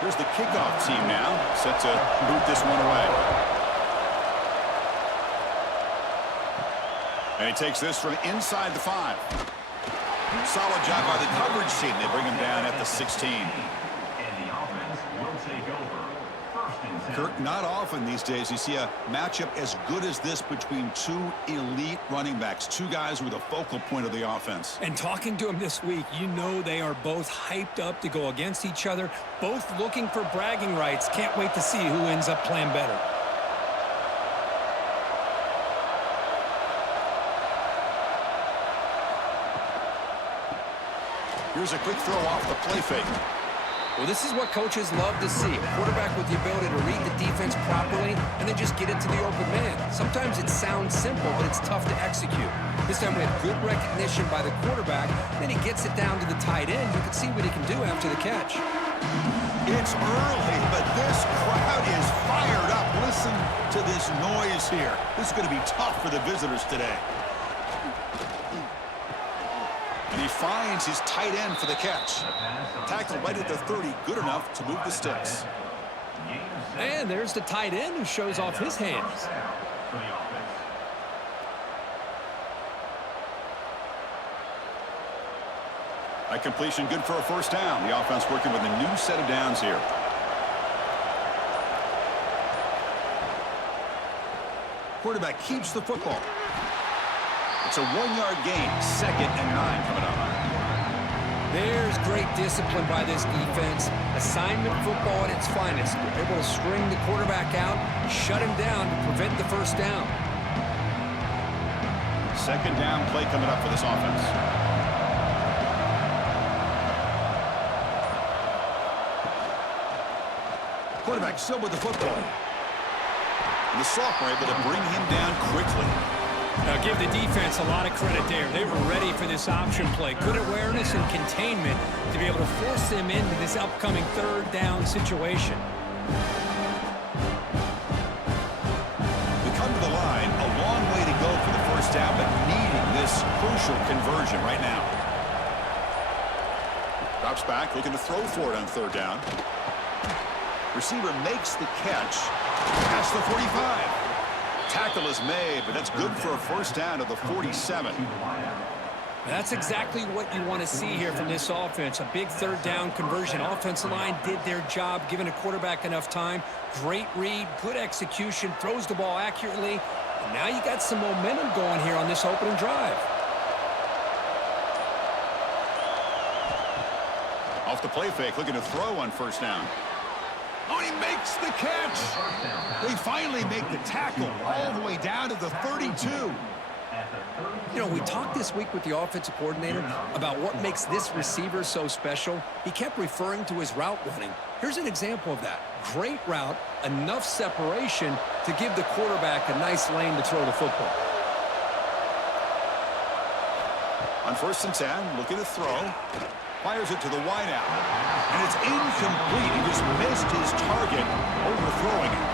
Here's the kickoff team now, set to boot this one away. And he takes this from inside the 5. Solid job by the coverage team. They bring him down at the 16. And the offense will take over. Kurt, not often these days you see a matchup as good as this between two elite running backs, two guys with a focal point of the offense. And talking to them this week, you know they are both hyped up to go against each other, both looking for bragging rights. Can't wait to see who ends up playing better. Here's a quick throw off the play fake. Well, this is what coaches love to see. A quarterback with the ability to read the defense properly and then just get it to the open man. Sometimes it sounds simple, but it's tough to execute. This time we have good recognition by the quarterback. Then he gets it down to the tight end. You can see what he can do after the catch. It's early, but this crowd is fired up. Listen to this noise here. This is going to be tough for the visitors today. And he finds his tight end for the catch. Tackled right at the 30, good enough to move the sticks. And there's the tight end who shows off his hands. That completion good for a first down. The offense working with a new set of downs here. Quarterback keeps the football. It's a 1-yard gain, 2nd and 9 coming up. There's great discipline by this defense. Assignment football at its finest. They're able to string the quarterback out, shut him down to prevent the first down. 2nd down play coming up for this offense. Quarterback still with the football. And the sophomore able to bring him down quickly. Now give the defense a lot of credit there. They were ready for this option play. Good awareness and containment to be able to force them into this upcoming 3rd down situation. We come to the line, a long way to go for the first down, but needing this crucial conversion right now. Drops back, looking to throw for it on 3rd down. Receiver makes the catch past the 45. Tackle is made, but that's good for a first down to the 47. That's exactly what you want to see here from this offense. A big 3rd down conversion. Offensive line did their job, giving a quarterback enough time. Great read, good execution, throws the ball accurately. And now you got some momentum going here on this opening drive. Off the play fake, looking to throw on first down. Oh, he makes the catch. They finally make the tackle all the way down to the 32. You know, we talked this week with the offensive coordinator about what makes this receiver so special. He kept referring to his route running. Here's an example of that. Great route, enough separation to give the quarterback a nice lane to throw the football. On 1st and 10, looking to throw. Fires it to the wideout. And it's incomplete. He just missed his target, overthrowing it.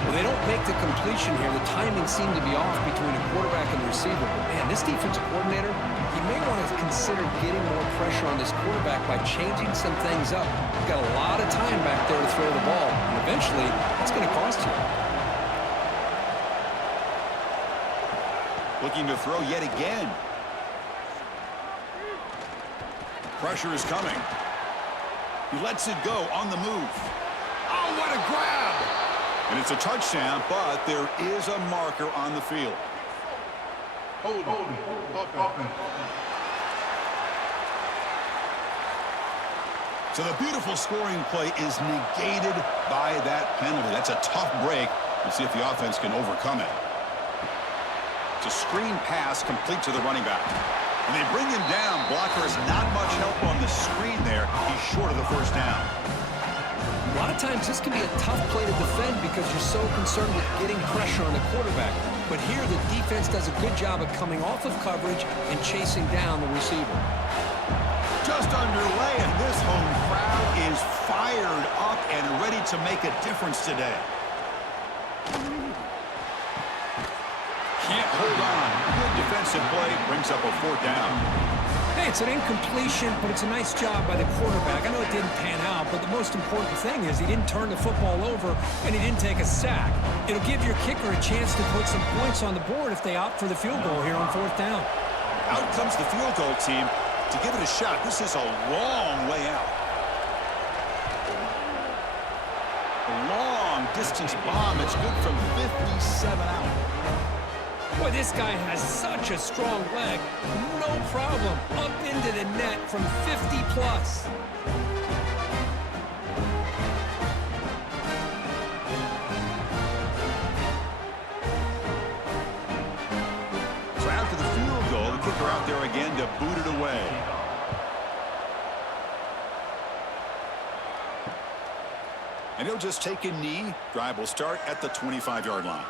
Well, they don't make the completion here. The timing seemed to be off between a quarterback and the receiver. But, man, this defensive coordinator, he may want to consider getting more pressure on this quarterback by changing some things up. He's got a lot of time back there to throw the ball. And eventually, that's going to cost you. Looking to throw yet again. Pressure is coming. He lets it go on the move. Oh, what a grab! And it's a touchdown, but there is a marker on the field. So the beautiful scoring play is negated by that penalty. That's a tough break. Let's see if the offense can overcome it. It's a screen pass complete to the running back. And they bring him down. Blocker has not much help on the screen there. He's short of the first down. A lot of times this can be a tough play to defend because you're so concerned with getting pressure on the quarterback. But here the defense does a good job of coming off of coverage and chasing down the receiver. Just underway, and this home crowd is fired up and ready to make a difference today. Can't hold on. Good defensive play brings up a 4th down. Hey, it's an incompletion, but it's a nice job by the quarterback. I know it didn't pan out, but the most important thing is he didn't turn the football over and he didn't take a sack. It'll give your kicker a chance to put some points on the board if they opt for the field goal here on 4th down. Out comes the field goal team to give it a shot. This is a long way out. A long distance bomb. It's good from 57 out. Boy, this guy has such a strong leg. No problem. Up into the net from 50 plus. So after the field goal, the kicker out there again to boot it away. And he'll just take a knee. Drive will start at the 25-yard line.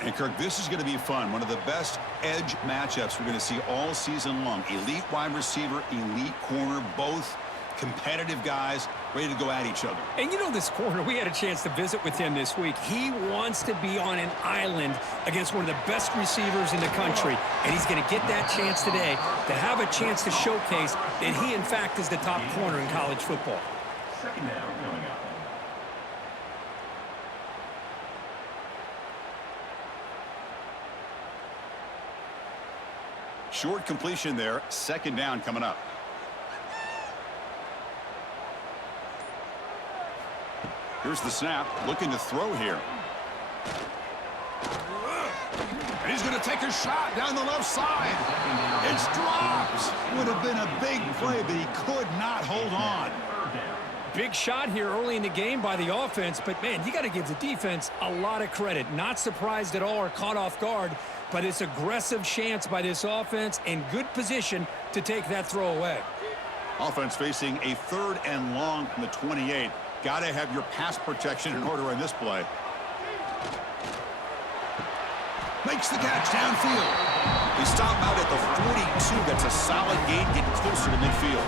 And, Kirk, this is going to be fun. One of the best edge matchups we're going to see all season long. Elite wide receiver, elite corner, both competitive guys ready to go at each other. And you know this corner, we had a chance to visit with him this week. He wants to be on an island against one of the best receivers in the country. And he's going to get that chance today to have a chance to showcase that he, in fact, is the top corner in college football. Second down coming up. Short completion there. Second down coming up. Here's the snap. Looking to throw here. And he's going to take a shot down the left side. It's dropped. Would have been a big play, but he could not hold on. Big shot here early in the game by the offense, but, man, you got to give the defense a lot of credit. Not surprised at all or caught off guard, but it's aggressive chance by this offense and good position to take that throw away. Offense facing a 3rd and long from the 28. Got to have your pass protection in order on this play. Makes the catch downfield. They stop out at the 42. That's a solid gain, getting closer to midfield.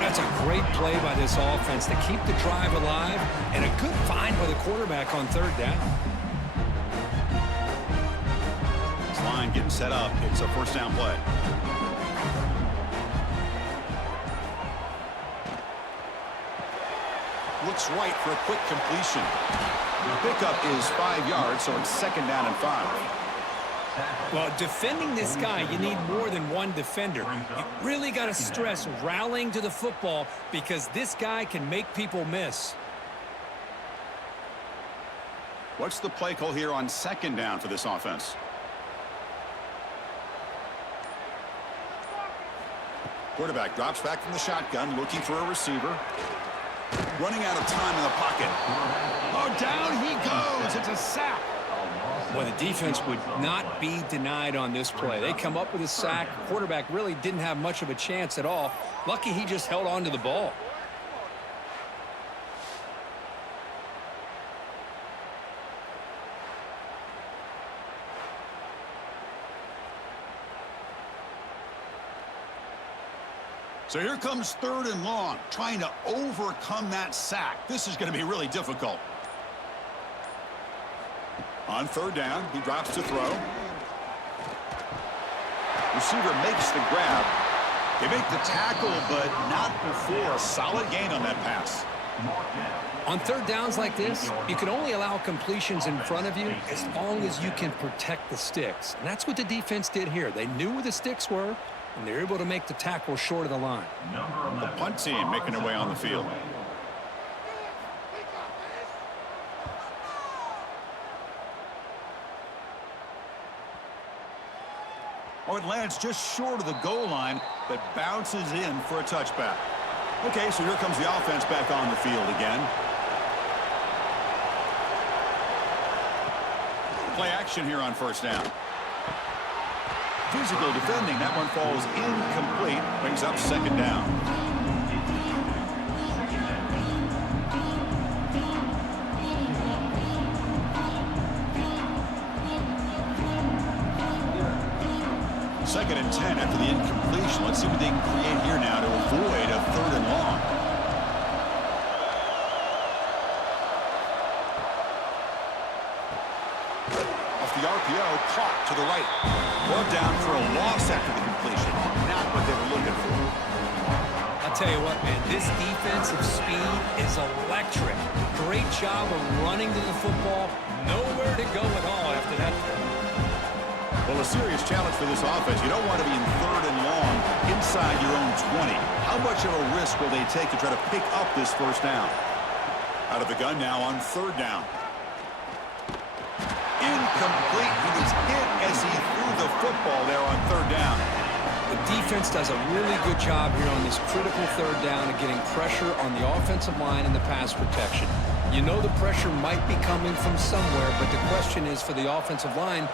That's a great play by this offense to keep the drive alive and a good find by the quarterback on 3rd down. This line getting set up. It's a 1st down play. Looks right for a quick completion. The pickup is 5 yards, so it's 2nd down and 5. Well, defending this guy, you need more than one defender. You really got to stress rallying to the football because this guy can make people miss. What's the play call here on 2nd down for this offense? Quarterback drops back from the shotgun, looking for a receiver. Running out of time in the pocket. Oh, down he goes. It's a sack. Well, the defense would not be denied on this play. They come up with a sack. Quarterback really didn't have much of a chance at all. Lucky he just held on to the ball. So here comes 3rd and long, trying to overcome that sack. This is going to be really difficult. On 3rd down, he drops to throw. Receiver makes the grab. They make the tackle, but not before. A solid gain on that pass. On 3rd downs like this, you can only allow completions in front of you as long as you can protect the sticks. And that's what the defense did here. They knew where the sticks were, and they're able to make the tackle short of the line. The punt team making their way on the field. Oh, it lands just short of the goal line, but bounces in for a touchback. Okay, so here comes the offense back on the field again. Play action here on 1st down. Physical defending. That one falls incomplete. Brings up 2nd down. Second and 10 after the incompletion. Let's see what they can create here now to avoid a 3rd and long. Off the RPO, caught to the right. Brought down for a loss after the completion. Not what they were looking for. I'll tell you what, man, this defensive speed is electric. Great job of running to the football. Nowhere to go at all after that. Well, a serious challenge for this offense. You don't want to be in 3rd and long inside your own 20. How much of a risk will they take to try to pick up this first down? Out of the gun now on 3rd down. Incomplete. He was hit as he threw the football there on 3rd down. The defense does a really good job here on this critical 3rd down of getting pressure on the offensive line and the pass protection. You know the pressure might be coming from somewhere, but the question is for the offensive line,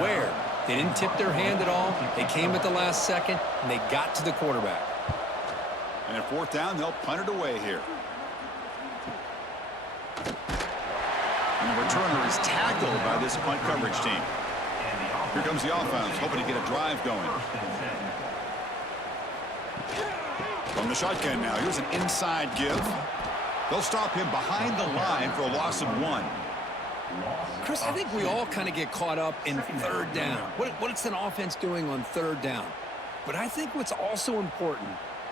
where? They didn't tip their hand at all. They came at the last second, and they got to the quarterback. And at 4th down, they'll punt it away here. And the returner is tackled by this punt coverage team. Here comes the offense, hoping to get a drive going. From the shotgun now, here's an inside give. They'll stop him behind the line for a loss of 1. Chris, I think we all kind of get caught up in 3rd down. What's an offense doing on 3rd down? But I think what's also important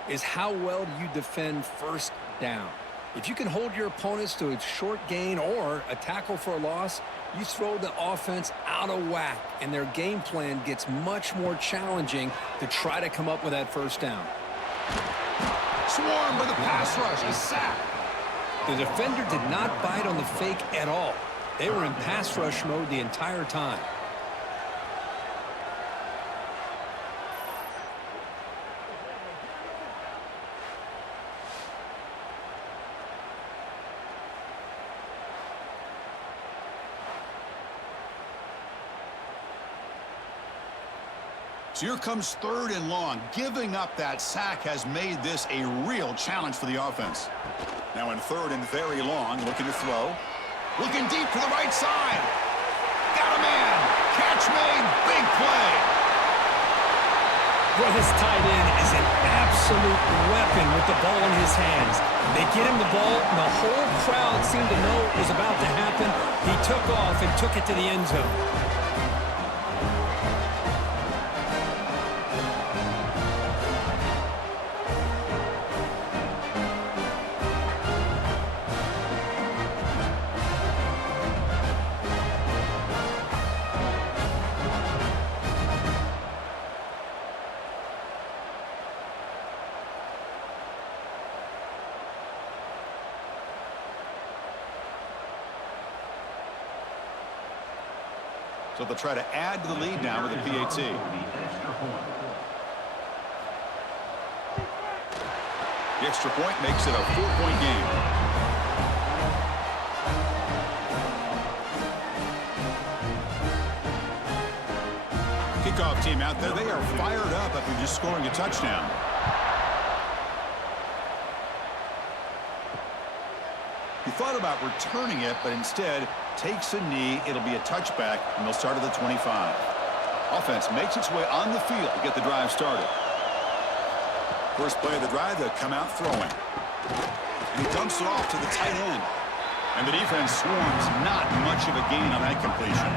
is how well do you defend 1st down. If you can hold your opponents to a short gain or a tackle for a loss, you throw the offense out of whack, and their game plan gets much more challenging to try to come up with that 1st down. Swarmed by the pass rush, a sack. The defender did not bite on the fake at all. They were in pass rush mode the entire time. So here comes 3rd and long. Giving up that sack has made this a real challenge for the offense. Now in 3rd and very long, looking to throw. Looking deep to the right side. Got a man. Catch made. Big play. Well, this tight end is an absolute weapon with the ball in his hands. They get him the ball, and the whole crowd seemed to know it was about to happen. He took off and took it to the end zone. So they'll try to add to the lead now with a PAT. The extra point makes it a 4-point game. Kickoff team out there. They are fired up after just scoring a touchdown. He thought about returning it, but instead takes a knee. It'll be a touchback, and they'll start at the 25. Offense makes its way on the field to get the drive started. First play of the drive, they'll come out throwing. And he dumps it off to the tight end. And the defense swarms. Not much of a gain on that completion.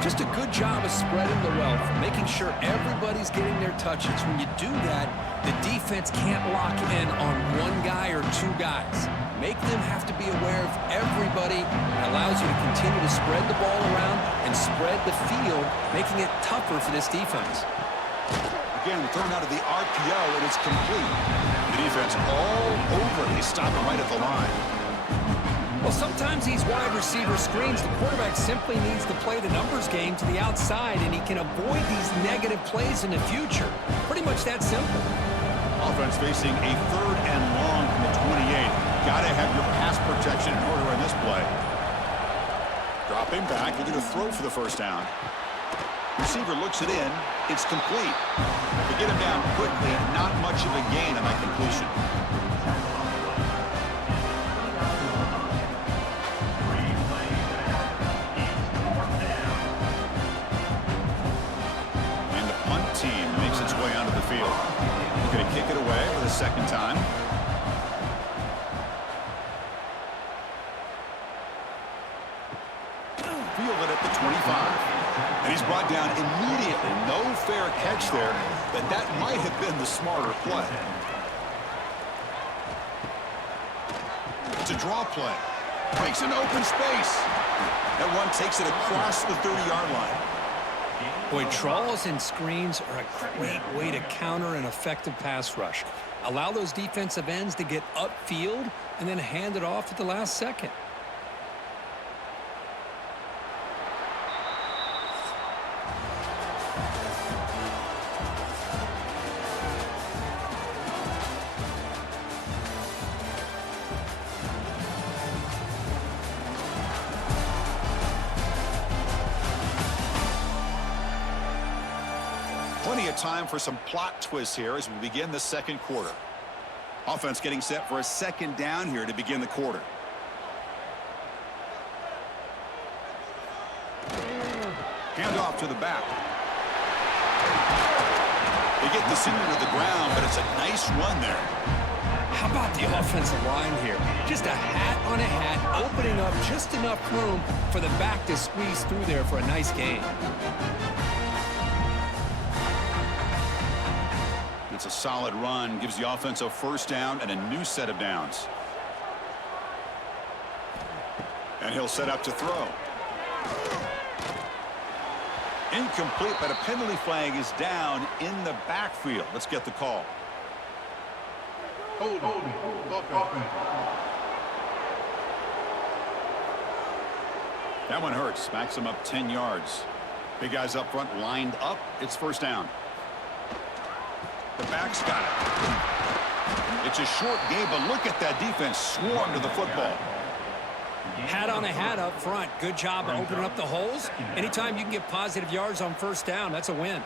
Just a good job of spreading the wealth, making sure everybody's getting their touches. When you do that, the defense can't lock in on one guy or two guys. Make them have to be aware of everybody. It allows you to continue to spread the ball around and spread the field, making it tougher for this defense. Again, thrown out of the RPO, and it's complete. The defense all over. They stop it right at the line. Well, sometimes these wide receiver screens, the quarterback simply needs to play the numbers game to the outside, and he can avoid these negative plays in the future. Pretty much that simple. Offense facing a 3rd and long from the 28. Got to have your pass protection in order in this play. Dropping back, looking to throw for the 1st down. Receiver looks it in. It's complete. To get him down quickly, not much of a gain on that completion. And the punt team makes its way onto the field. Going to kick it away for the 2nd time. Fielded at the 25. And He's brought down immediately. No fair catch there, but that might have been the smarter play. It's a draw play. Makes an open space. That one takes it across the 30-yard line. Boy, draws and screens are a great way to counter an effective pass rush. Allow those defensive ends to get upfield and then hand it off at the last second. Plenty of time for some plot twists here as we begin the second quarter. Offense getting set for a second down here to begin the quarter. Hand off to the back. They get the senior to the ground, but it's a nice run there. How about the offensive line here? Just a hat on a hat, opening up just enough room for the back to squeeze through there for a nice gain. It's a solid run, gives the offense a first down and a new set of downs. And he'll set up to throw. Incomplete, but a penalty flag is down in the backfield. Let's get the call. Hold. That one hurts. Smacks him up 10 yards. Big guys up front lined up. It's first down. The back's got it. It's a short game, but look at that defense swarm to the football. Hat on a hat up front. Good job of opening up the holes. Anytime you can get positive yards on first down, that's a win.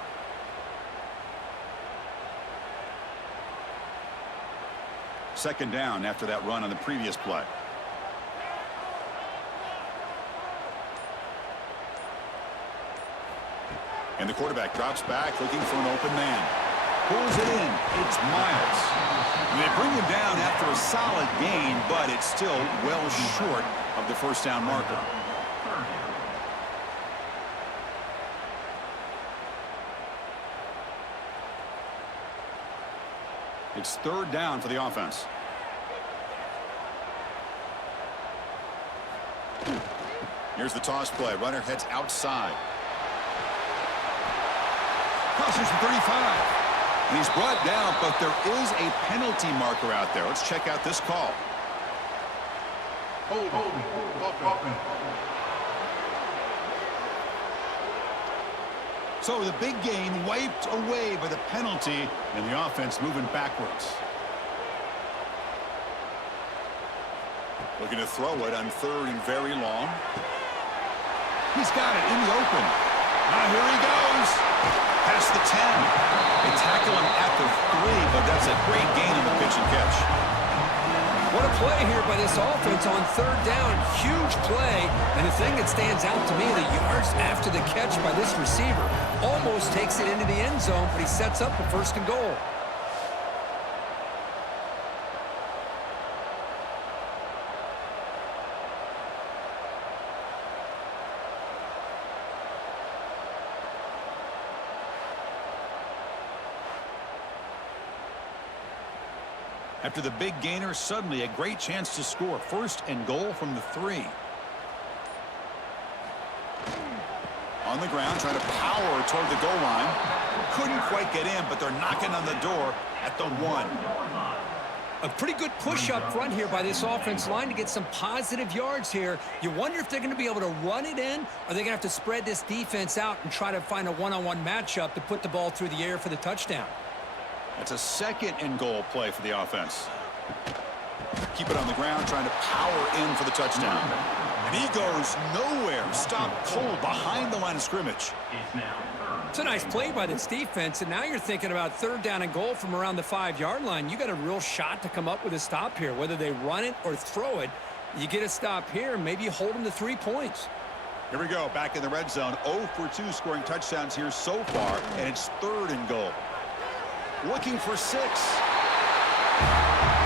Second down after that run on the previous play. And the quarterback drops back looking for an open man. Pulls it in. It's Miles. And they bring him down after a solid gain, but it's still well short of the first down marker. It's third down for the offense. Here's the toss play. Runner heads outside. Crosses the 35. And he's brought down, but there is a penalty marker out there. Let's check out this call. Hold. So the big gain wiped away by the penalty, and the offense moving backwards. Looking to throw it on third and very long. He's got it in the open. Now here he goes. Past the 10. They tackle him at the 3, but that's a great gain on the pitch and catch. What a play here by this offense on third down. Huge play. And the thing that stands out to me, the yards after the catch by this receiver. Almost takes it into the end zone, but he sets up a first and goal. After the big gainer, suddenly a great chance to score. First and goal from the 3. On the ground, trying to power toward the goal line. Couldn't quite get in, but they're knocking on the door at the 1. A pretty good push up front here by this offense line to get some positive yards here. You wonder if they're going to be able to run it in, or they're going to have to spread this defense out and try to find a one-on-one matchup to put the ball through the air for the touchdown. That's a second and goal play for the offense. Keep it on the ground, trying to power in for the touchdown. And he goes nowhere. Stopped cold behind the line of scrimmage. It's a nice play by this defense, and now you're thinking about third down and goal from around the 5-yard line. You got a real shot to come up with a stop here. Whether they run it or throw it, you get a stop here, and maybe you hold them to 3 points. Here we go, back in the red zone. 0 for 2 scoring touchdowns here so far, and it's third and goal. Looking for 6.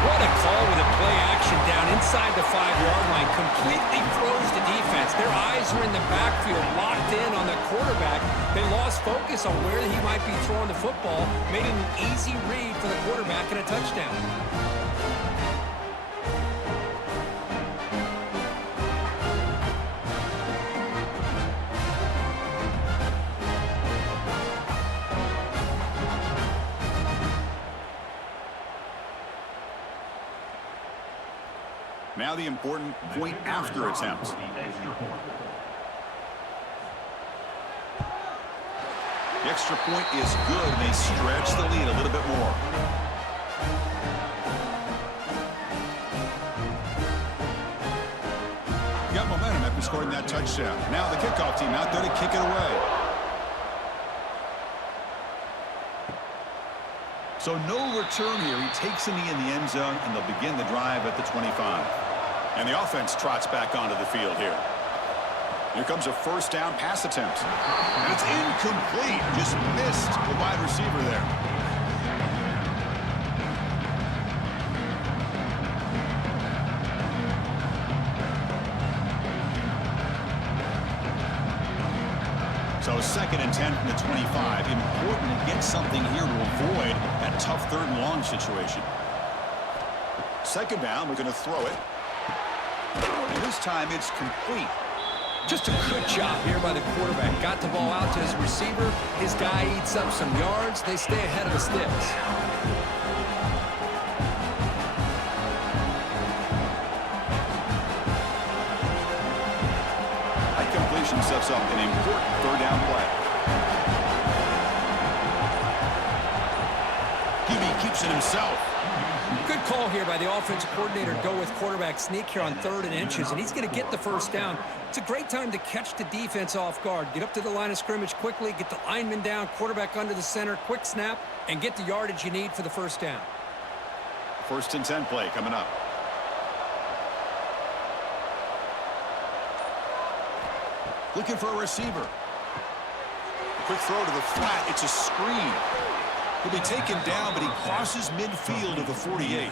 What a call with a play action down inside the 5-yard line. Completely throws the defense. Their eyes are in the backfield, locked in on the quarterback. They lost focus on where he might be throwing the football. Made it an easy read for the quarterback and a touchdown. Now the important point after attempt. The extra point is good. They stretch the lead a little bit more. Got momentum after scoring that touchdown. Now the kickoff team out there to kick it away. So no return here. He takes a knee in the end zone, and they'll begin the drive at the 25. And the offense trots back onto the field here. Here comes a first down pass attempt. And it's incomplete. Just missed the wide receiver there. So 2nd and 10 from the 25. Important to get something here to avoid that tough 3rd and long situation. 2nd down, we're going to throw it. And this time it's complete. Just a good job here by the quarterback. Got the ball out to his receiver. His guy eats up some yards. They stay ahead of the sticks. That completion sets up an important 3rd down play. QB keeps it himself. Good call here by the offensive coordinator. Go with quarterback sneak here on 3rd and inches, and he's going to get the first down. It's a great time to catch the defense off guard. Get up to the line of scrimmage quickly, get the lineman down, quarterback under the center, quick snap, and get the yardage you need for the first down. 1st and 10 play coming up. Looking for a receiver. Quick throw to the flat. It's a screen. He'll be taken down, but he crosses midfield of the 48.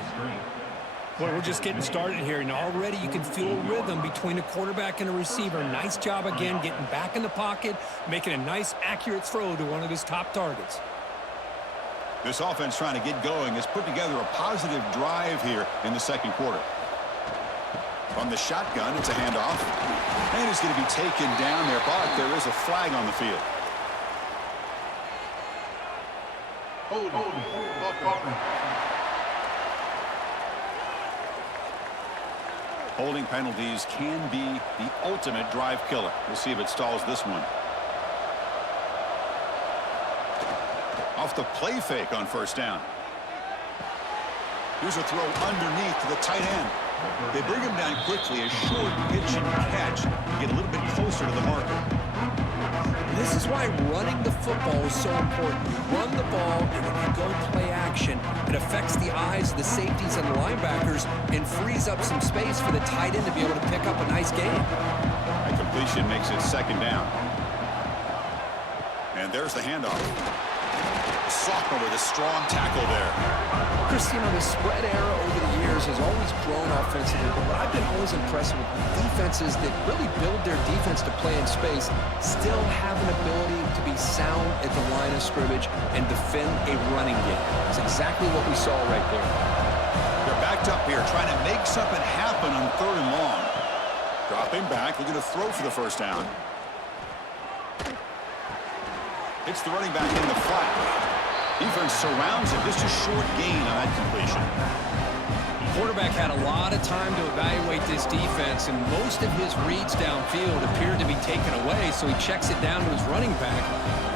Boy, we're just getting started here, and already you can feel rhythm between the quarterback and the receiver. Nice job again getting back in the pocket, making a nice, accurate throw to one of his top targets. This offense trying to get going has put together a positive drive here in the 2nd quarter. From the shotgun, it's a handoff. And he's going to be taken down there, but there is a flag on the field. Holding penalties can be the ultimate drive killer. We'll see if it stalls this one. Off the play fake on 1st down. Here's a throw underneath to the tight end. They bring him down quickly. A short pitch and catch to get a little bit closer to the marker. This is why running the football is so important. You run the ball, and when you go play action, it affects the eyes of the safeties and the linebackers and frees up some space for the tight end to be able to pick up a nice gain. That completion makes it 2nd down. And there's the handoff. Sophomore with a strong tackle there. Christine, the spread era over the years has always grown offensively, but what I've been always impressed with defenses that really build their defense to play in space still have an ability to be sound at the line of scrimmage and defend a running game. That's exactly what we saw right there. They're backed up here trying to make something happen on 3rd and long. Dropping back, looking to throw for the first down. It's the running back in the flat. Defense surrounds him. Just a short gain on that completion. Quarterback had a lot of time to evaluate this defense, and most of his reads downfield appeared to be taken away, so he checks it down to his running back.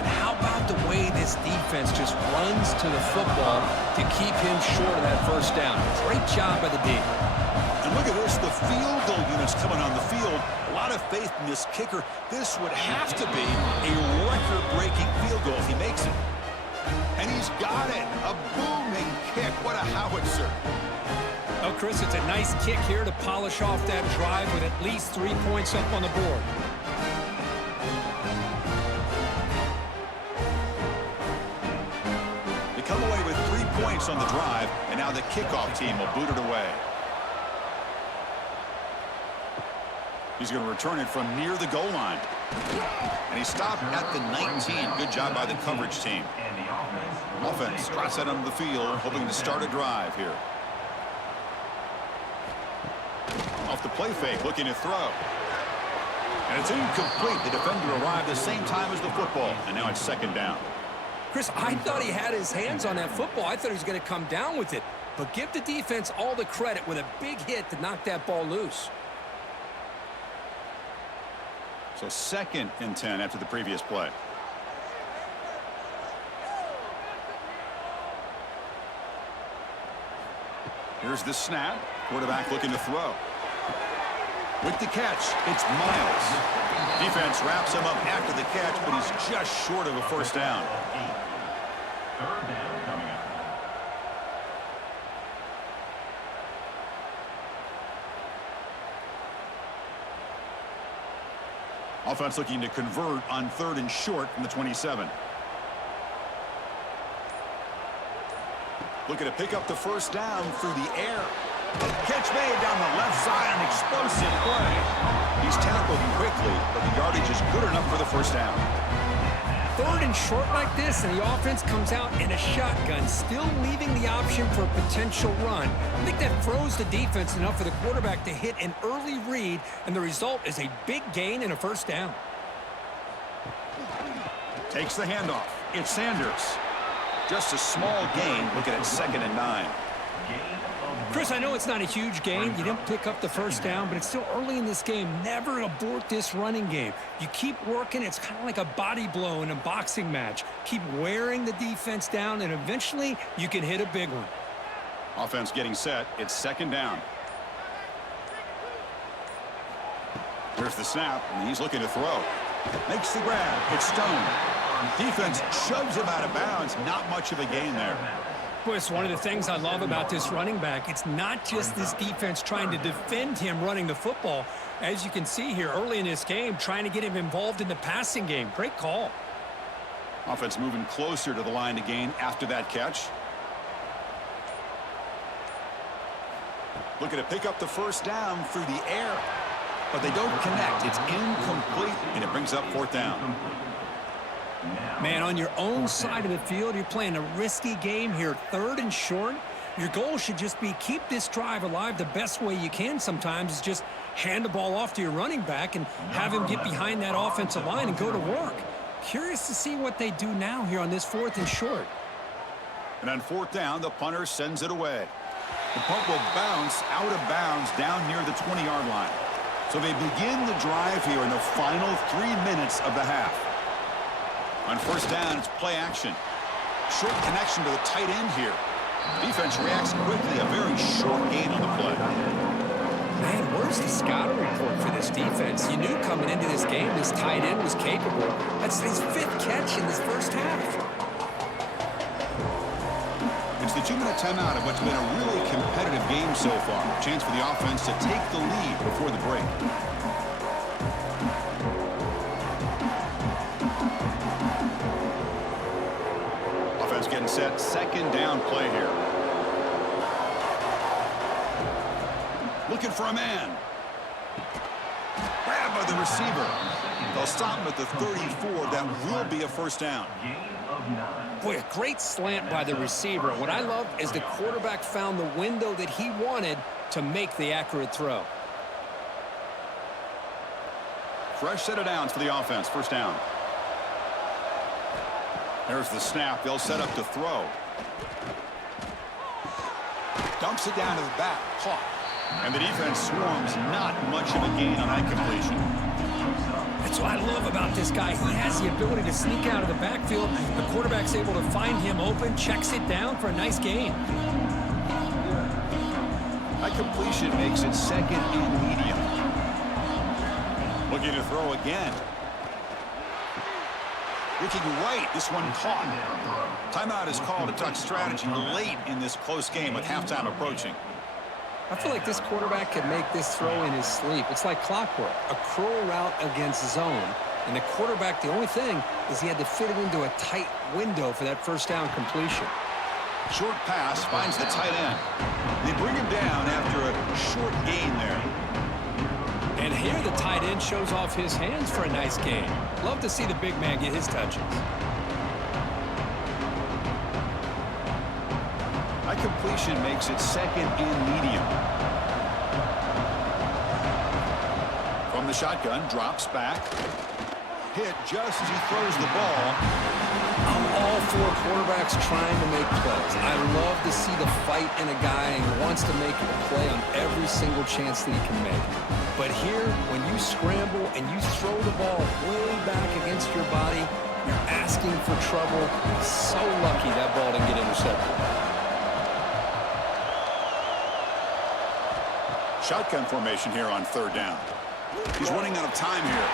And how about the way this defense just runs to the football to keep him short of that first down? Great job by the D. And look at this, the field goal units coming on the field. A lot of faith in this kicker. This would have to be a record-breaking field goal if he makes it. And he's got it. A booming kick. What a howitzer. Oh, Chris, it's a nice kick here to polish off that drive with at least 3 points up on the board. They come away with 3 points on the drive. drive, and now the kickoff team will boot it away. He's going to return it from near the goal line. And he stopped at the 19. Good job by the coverage team. Offense drops that onto the field, hoping to start a drive here. Off the play fake, looking to throw. And it's incomplete. The defender arrived the same time as the football, and now it's second down. Chris, I thought he had his hands on that football. I thought he was going to come down with it. But give the defense all the credit with a big hit to knock that ball loose. So 2nd and 10 after the previous play. Here's the snap. Quarterback looking to throw. With the catch, it's Miles. Defense wraps him up after the catch, but he's just short of a first down. 3rd down coming up. Offense looking to convert on 3rd and short from the 27. Looking to pick up the first down through the air. Catch made down the left side, an explosive play. He's tackled quickly, but the yardage is good enough for the first down. 3rd and short like this, and the offense comes out in a shotgun, still leaving the option for a potential run. I think that throws the defense enough for the quarterback to hit an early read, and the result is a big gain and a first down. Takes the handoff. It's Sanders. Just a small gain, looking at 2nd and 9. Chris, I know it's not a huge gain. You didn't pick up the first down, but it's still early in this game. Never abort this running game. You keep working. It's kind of like a body blow in a boxing match. Keep wearing the defense down, and eventually you can hit a big one. Offense getting set. It's 2nd down. Here's the snap, and he's looking to throw. Makes the grab. It's Stone. Defense shoves him out of bounds. Not much of a gain there. Boy, it's one of the things I love about this running back. It's not just this defense trying to defend him running the football. As you can see here early in this game, trying to get him involved in the passing game. Great call. Offense moving closer to the line to gain after that catch. Looking to pick up the first down through the air. But they don't connect. It's incomplete, and it brings up 4th down. Man, on your own side of the field, you're playing a risky game here, 3rd and short. Your goal should just be keep this drive alive the best way you can sometimes is just hand the ball off to your running back and have him get behind that offensive line and go to work. Curious to see what they do now here on this 4th and short. And on 4th down, the punter sends it away. The punt will bounce out of bounds down near the 20-yard line. So they begin the drive here in the final 3 minutes of the half. On first down, it's play action. Short connection to the tight end here. Defense reacts quickly. A very short gain on the play. Man, where's the scouting report for this defense? You knew coming into this game this tight end was capable. That's his 5th catch in this first half. It's the 2-minute timeout of what's been a really competitive game so far. Chance for the offense to take the lead before the break. Offense getting set. 2nd down play here. Looking for a man. Grabbed by the receiver. They'll stop him at the 34. That will be a first down. Boy, a great slant by the receiver. What I love is the quarterback found the window that he wanted to make the accurate throw. Fresh set of downs for the offense. First down. There's the snap. They'll set up to throw. Dumps it down to the back. Caught. And the defense swarms. Not much of a gain on that completion. That's what I love about this guy. He has the ability to sneak out of the backfield. The quarterback's able to find him open, checks it down for a nice gain. That completion makes it 2nd and medium. Looking to throw again. Looking right, this one caught. Timeout is called. A touch strategy late in this close game with halftime approaching. I feel like this quarterback can make this throw in his sleep. It's like clockwork, a curl route against zone. And the quarterback, the only thing is he had to fit it into a tight window for that first down completion. Short pass finds the tight end. They bring him down after a short gain there. And here the tight end shows off his hands for a nice gain. Love to see the big man get his touches. That completion makes it second and medium. From the shotgun, drops back. Hit just as he throws the ball. I'm all for quarterbacks trying to make plays. I love to see the fight in a guy who wants to make a play on every single chance that he can make. But here, when you scramble and you throw the ball way back against your body, you're asking for trouble. He's so lucky that ball didn't get intercepted. Shotgun formation here on third down. He's running out of time here.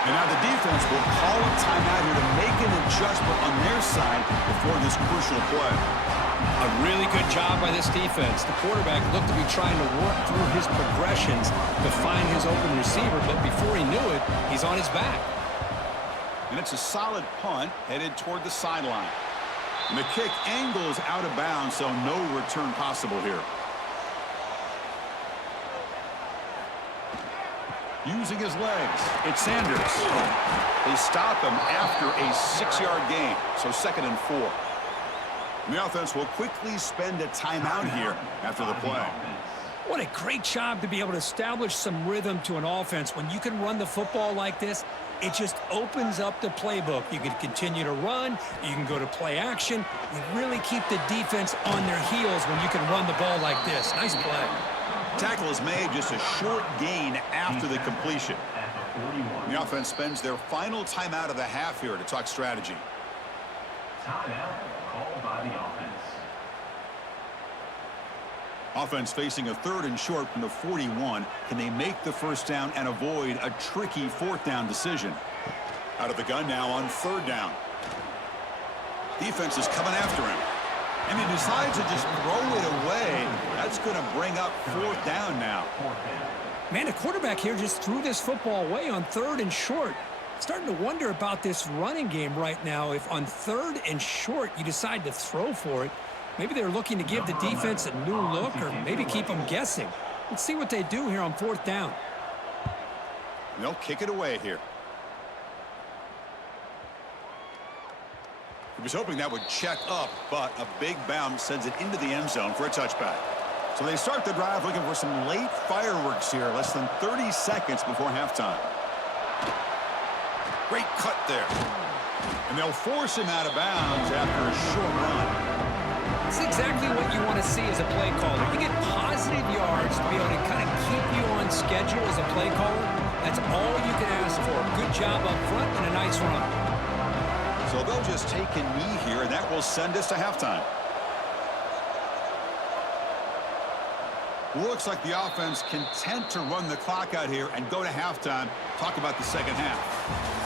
And now the defense will call a timeout here to make an adjustment on their side before this crucial play. A really good job by this defense. The quarterback looked to be trying to work through his progressions to find his open receiver, but before he knew it, he's on his back. And it's a solid punt headed toward the sideline. And the kick angles out of bounds, so no return possible here. Using his legs, it's Sanders. They stop him after a 6-yard gain, so second and 4. And the offense will quickly spend a timeout here after the play. What a great job to be able to establish some rhythm to an offense. When you can run the football like this, it just opens up the playbook. You can continue to run. You can go to play action. You really keep the defense on their heels when you can run the ball like this. Nice play. Tackle is made, just a short gain after the completion. The offense spends their final timeout of the half here to talk strategy. Timeout called by the offense. Offense facing a third and short from the 41. Can they make the first down and avoid a tricky fourth down decision? Out of the gun now on third down. Defense is coming after him. And he decides to just throw it away. That's going to bring up fourth down now. Man, the quarterback here just threw this football away on third and short. Starting to wonder about this running game right now. If on third and short you decide to throw for it, maybe they're looking to give the defense a new look or maybe keep them guessing. Let's see what they do here on fourth down. They'll kick it away here. He was hoping that would check up, but a big bounce sends it into the end zone for a touchback. So they start the drive looking for some late fireworks here, less than 30 seconds before halftime. Great cut there. And they'll force him out of bounds after a short run. That's exactly what you want to see as a play caller. You get positive yards to be able to kind of keep you on schedule as a play caller. That's all you can ask for. Good job up front and a nice run. So they'll just take a knee here, and that will send us to halftime. Looks like the offense content to run the clock out here and go to halftime. Talk about the second half.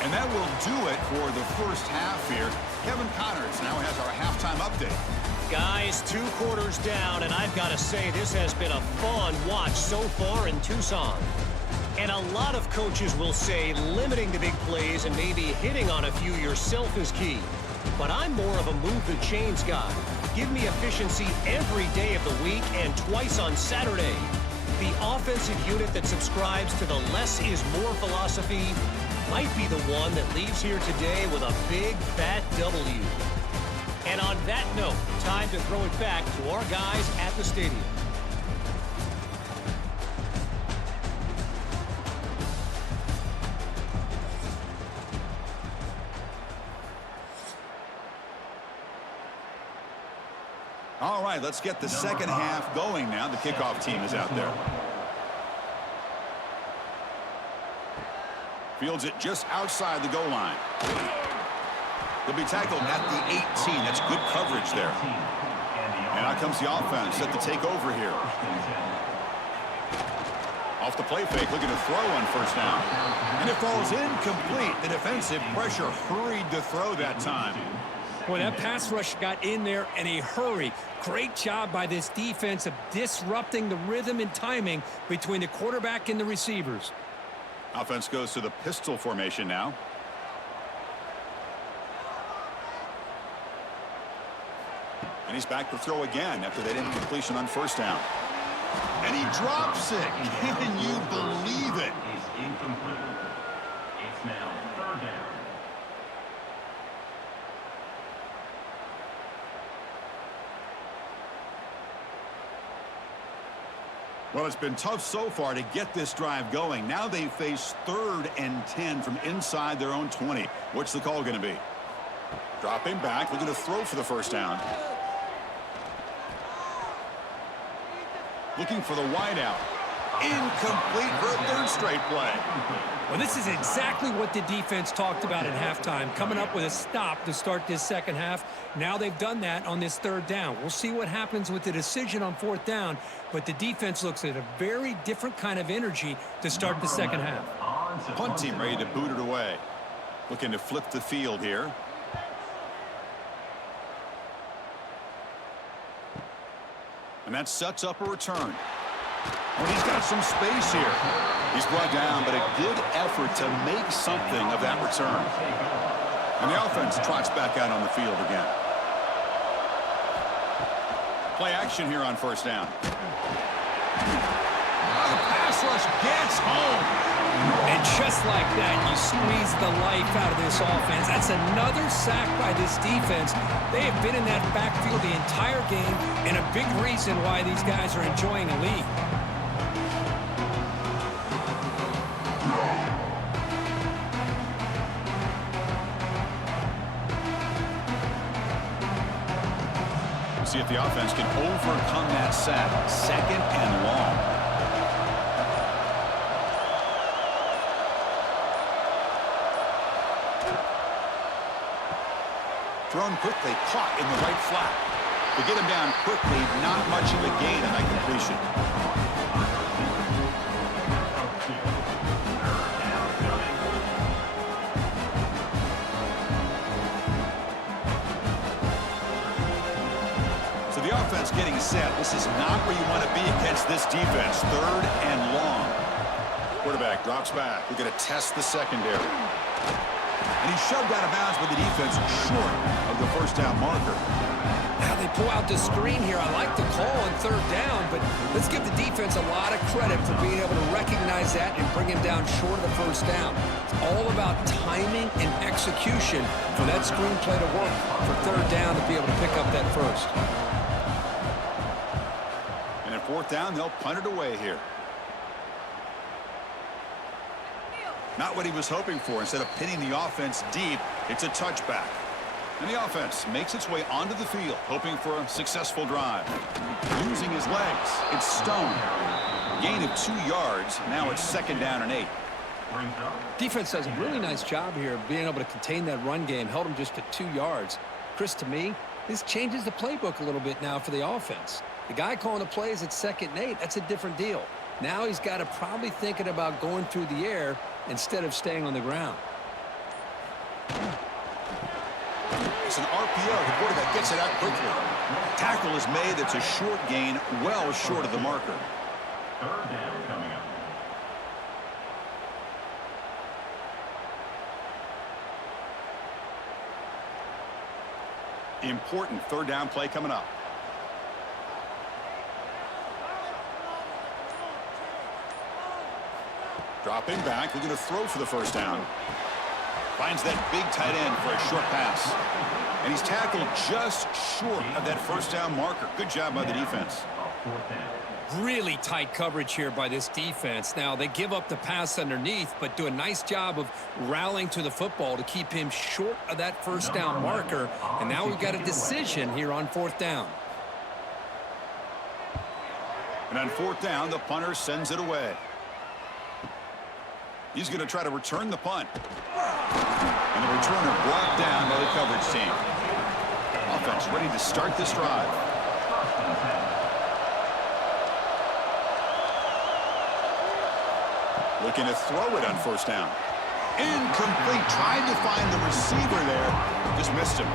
And that will do it for the first half here. Kevin Connors now has our halftime update. Guys, 2 quarters down, and I've got to say this has been a fun watch so far in Tucson. And a lot of coaches will say limiting the big plays and maybe hitting on a few yourself is key. But I'm more of a move the chains guy. Give me efficiency every day of the week and twice on Saturday. The offensive unit that subscribes to the less is more philosophy might be the one that leaves here today with a big fat W. And on that note, time to throw it back to our guys at the stadium. All right, let's get the second half going now. The kickoff team is out there. Fields it just outside the goal line. They'll be tackled at the 18. That's good coverage there. And out comes the offense set to take over here. Off the play fake, looking to throw on first down. And it falls incomplete. The defensive pressure hurried to throw that time. Boy, that pass rush got in there in a hurry. Great job by this defense of disrupting the rhythm and timing between the quarterback and the receivers. Offense goes to the pistol formation now. And And he's back to throw again after that incompletion on first down. And he drops it. Can you believe it? Is incomplete. It's now third down. Well, it's been tough so far to get this drive going. Now they face 3rd and 10 from inside their own 20. What's the call going to be? Dropping back, looking to throw for the first down. Looking for the wideout. Incomplete for a 3rd straight play. Well, this is exactly what the defense talked about at halftime, coming up with a stop to start this second half. Now they've done that on this 3rd down. We'll see what happens with the decision on 4th down, but the defense looks at a very different kind of energy to start the second half. Punt team ready to boot it away. Looking to flip the field here. And that sets up a return. And he's got some space here. He's brought down, but a good effort to make something of that return. And the offense trots back out on the field again. Play action here on first down. The pass rush gets home. And just like that, you squeeze the life out of this offense. That's another sack by this defense. They have been in that backfield the entire game, and a big reason why these guys are enjoying a lead. See if the offense can overcome that sack. 2nd and long. Thrown quickly, caught in the right flat. To get him down quickly, not much of a gain on that completion. So the offense getting set. This is not where you want to be against this defense. 3rd and long. Quarterback drops back. We're going to test the secondary. And he's shoved out of bounds by the defense short of the first down marker. Now they pull out the screen here. I like the call on 3rd down, but let's give the defense a lot of credit for being able to recognize that and bring him down short of the first down. It's all about timing and execution for that screen play to work for 3rd down to be able to pick up that first. And at 4th down, they'll punt it away here. Not what he was hoping for. Instead of pinning the offense deep, it's a touchback. And the offense makes its way onto the field, hoping for a successful drive. Using his legs, it's Stone. Gain of 2 yards. Now it's 2nd down and 8. Defense does a really nice job here of being able to contain that run game. Held him just at 2 yards. Chris, to me, this changes the playbook a little bit now for the offense. The guy calling the plays at 2nd and 8, that's a different deal. Now he's got to probably thinking about going through the air instead of staying on the ground. It's an RPO. The quarterback gets it out quickly. Tackle is made. It's a short gain, well short of the marker. 3rd down coming up. Important 3rd down play coming up. Dropping back, looking to throw for the first down. Finds that big tight end for a short pass. And he's tackled just short of that first down marker. Good job by the defense. Really tight coverage here by this defense. Now, they give up the pass underneath, but do a nice job of rallying to the football to keep him short of that first down marker. And now we've got a decision here on 4th down. And on 4th down, the punter sends it away. He's going to try to return the punt. And the returner brought down by the coverage team. Offense ready to start this drive. Looking to throw it on first down. Incomplete. Trying to find the receiver there. Just missed him.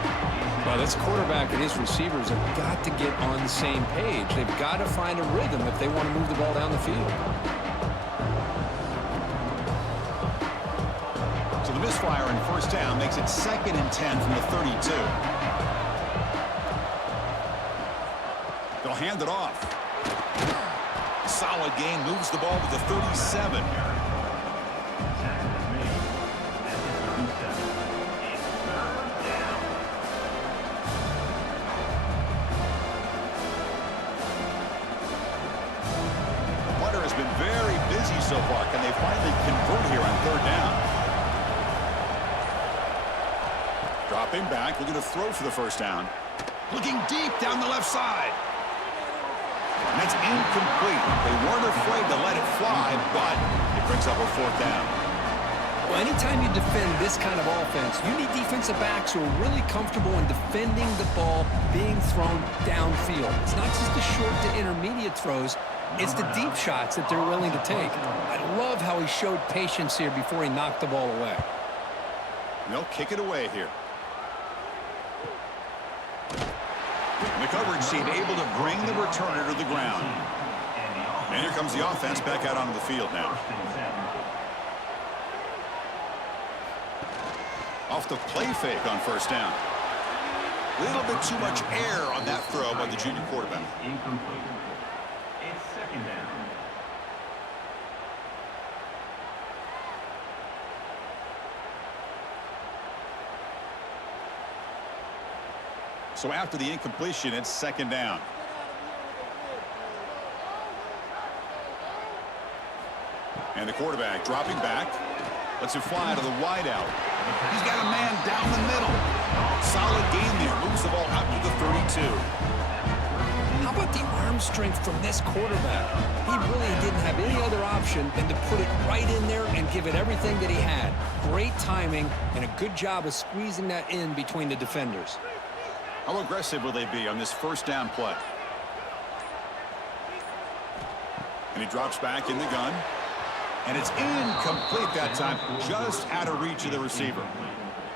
Well, this quarterback and his receivers have got to get on the same page. They've got to find a rhythm if they want to move the ball down the field. So the misfire on first down makes it 2nd and 10 from the 32. hand it off. Solid gain, moves the ball to the 37. Has been very busy so far. Can they finally convert here on third down? Dropping back, looking to throw for the first down. Looking deep down the left side. And that's incomplete. They weren't afraid to let it fly, but it brings up a fourth down. Well, anytime you defend this kind of offense, you need defensive backs who are really comfortable in defending the ball being thrown downfield. It's not just the short to intermediate throws. It's the deep shots that they're willing to take. I love how he showed patience here before he knocked the ball away. They'll kick it away here. And the coverage team able to bring the returner to the ground. And here comes the offense back out onto the field now. Off the play fake on first down. A little bit too much air on that throw by the junior quarterback. Incomplete. It's second down. So after the incompletion, it's second down. And the quarterback dropping back. Lets him fly to the wideout. He's got a man down the middle. Solid gain there. Moves the ball out to the 32. How about the arm strength from this quarterback? He really didn't have any other option than to put it right in there and give it everything that he had. Great timing and a good job of squeezing that in between the defenders. How aggressive will they be on this first down play? And he drops back in the gun. And it's incomplete that time, just out of reach of the receiver.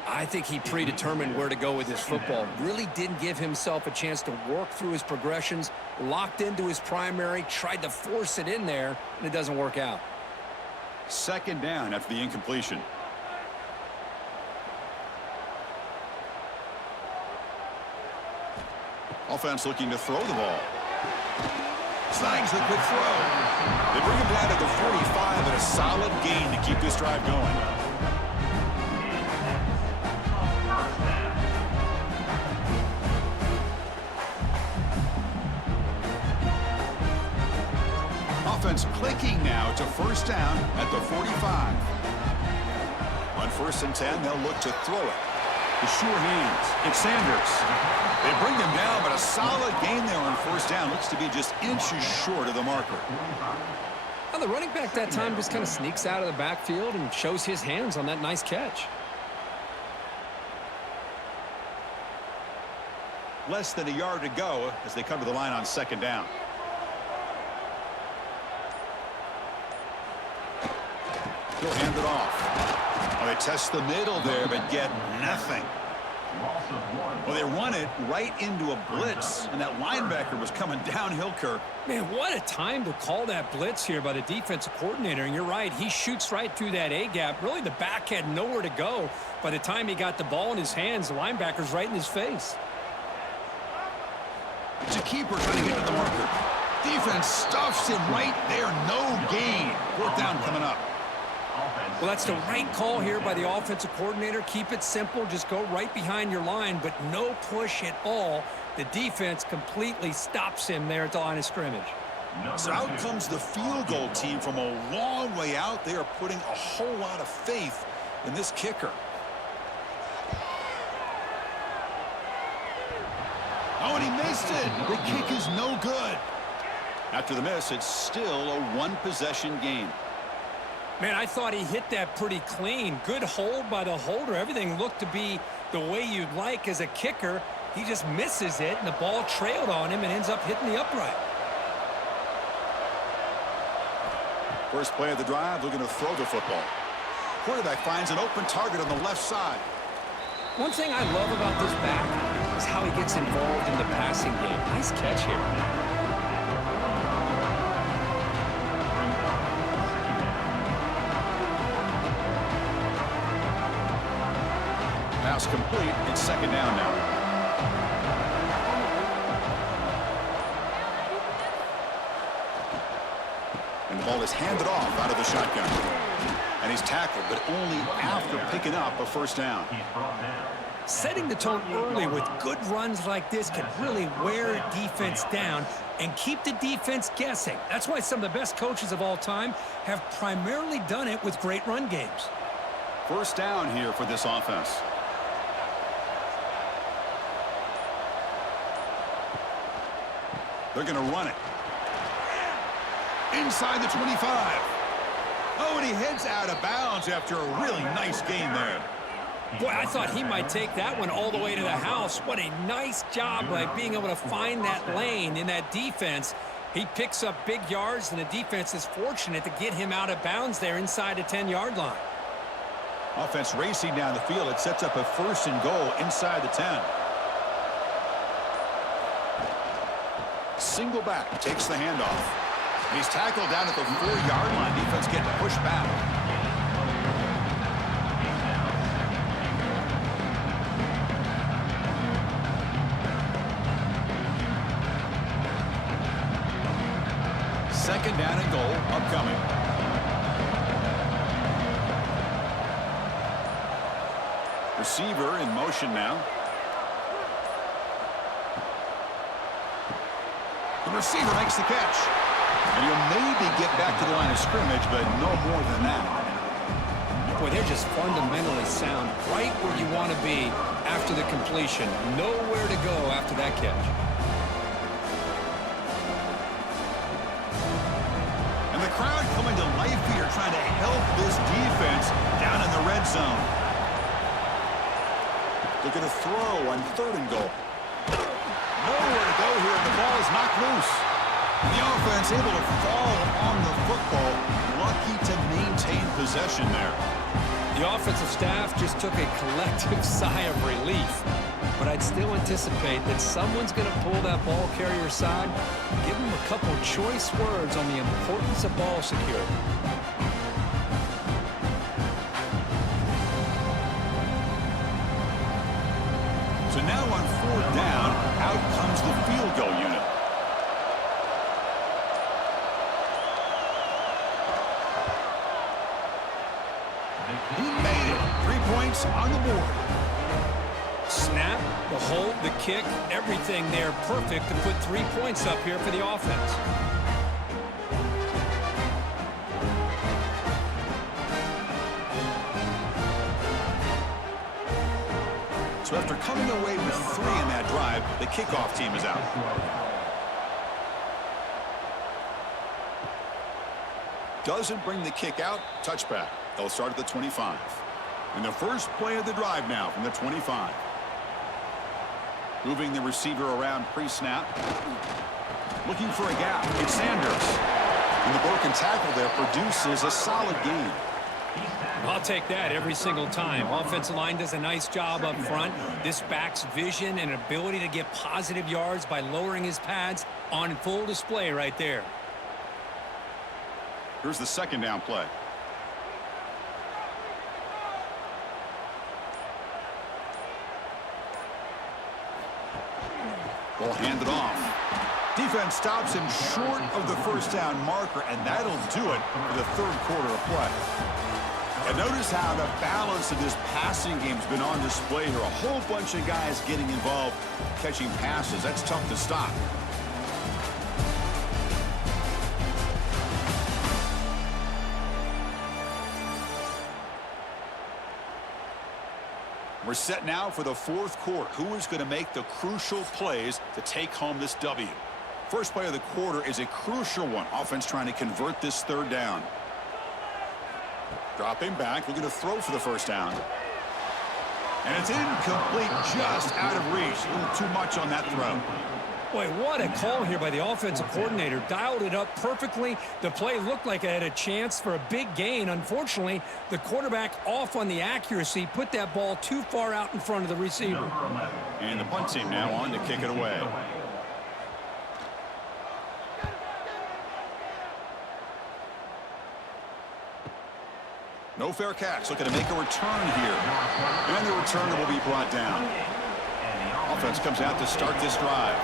I think he predetermined where to go with his football. Really didn't give himself a chance to work through his progressions, locked into his primary, tried to force it in there, and it doesn't work out. Second down after the incompletion. Offense looking to throw the ball. Snags a good throw. They bring him down to the 45 and a solid gain to keep this drive going. Offense clicking now to first down at the 45. On first and 10, they'll look to throw it. The sure hands. It's Sanders. They bring him down, but a solid gain there on first down. Looks to be just inches short of the marker. Well, the running back that time just kind of sneaks out of the backfield and shows his hands on that nice catch. Less than a yard to go as they come to the line on second down. He'll hand it off. Oh, they test the middle there, but get nothing. Well, they run it right into a blitz, and that linebacker was coming downhill, Kirk. Man, what a time to call that blitz here by the defensive coordinator. And you're right, he shoots right through that A-gap. Really, the back had nowhere to go. By the time he got the ball in his hands, the linebacker's right in his face. It's a keeper trying to get to the marker. Defense stuffs him right there. No gain. Fourth down coming up. Well, that's the right call here by the offensive coordinator. Keep it simple. Just go right behind your line, but no push at all. The defense completely stops him there at the line of scrimmage. So out comes the field goal team from a long way out. They are putting a whole lot of faith in this kicker. Oh, and he missed it. The kick is no good. After the miss, it's still a one-possession game. Man, I thought he hit that pretty clean. Good hold by the holder. Everything looked to be the way you'd like as a kicker. He just misses it, and the ball trailed on him and ends up hitting the upright. First play of the drive, looking to throw the football. Quarterback finds an open target on the left side. One thing I love about this back is how he gets involved in the passing game. Nice catch here. Pass complete. It's second down now. And the ball is handed off out of the shotgun. And he's tackled, but only after picking up a first down. Setting the tone early with good runs like this can really wear a defense down and keep the defense guessing. That's why some of the best coaches of all time have primarily done it with great run games. First down here for this offense. They're going to run it. Inside the 25. Oh, and he heads out of bounds after a really nice game there. Boy, I thought he might take that one all the way to the house. What a nice job by being able to find that lane in that defense. He picks up big yards, and the defense is fortunate to get him out of bounds there inside the 10-yard line. Offense racing down the field. It sets up a first and goal inside the 10. Single back takes the handoff. He's tackled down at the 4-yard line. Defense getting pushed back. Second down and goal upcoming. Receiver in motion now. The receiver makes the catch. And he'll maybe get back to the line of scrimmage, but no more than that. Boy, they're just fundamentally sound, right where you want to be after the completion. Nowhere to go after that catch. And the crowd coming to life here, trying to help this defense down in the red zone. They're going to throw on third and goal. Nowhere to go here, and the ball is knocked loose. The offense able to fall on the football, lucky to maintain possession there. The offensive staff just took a collective sigh of relief. But I'd still anticipate that someone's going to pull that ball carrier aside, give him a couple choice words on the importance of ball security. So now on fourth down, out comes the field goal unit. He made it. 3 points on the board. Snap, the hold, the kick, everything there perfect to put 3 points up here for the offense. So after coming away with 3 in that drive, the kickoff team is out. Doesn't bring the kick out, touchback. They'll start at the 25. And the first play of the drive now from the 25. Moving the receiver around pre-snap. Looking for a gap. It's Sanders. And the broken tackle there produces a solid gain. I'll take that every single time. Offensive line does a nice job up front. This back's vision and ability to get positive yards by lowering his pads on full display right there. Here's the second down play. Ball handed off. Defense stops him short of the first down marker, and that'll do it for the third quarter of play. And notice how the balance of this passing game's been on display here. A whole bunch of guys getting involved, catching passes. That's tough to stop. We're set now for the fourth quarter. Who is going to make the crucial plays to take home this W? First play of the quarter is a crucial one. Offense trying to convert this third down. Dropping back, looking to throw for the first down. And it's incomplete, just out of reach. A little too much on that throw. Boy, what a call here by the offensive coordinator. Dialed it up perfectly. The play looked like it had a chance for a big gain. Unfortunately, the quarterback off on the accuracy, put that ball too far out in front of the receiver. And the punt team now on to kick it away. No fair catch, looking to make a return here. And the returner will be brought down. Offense comes out to start this drive.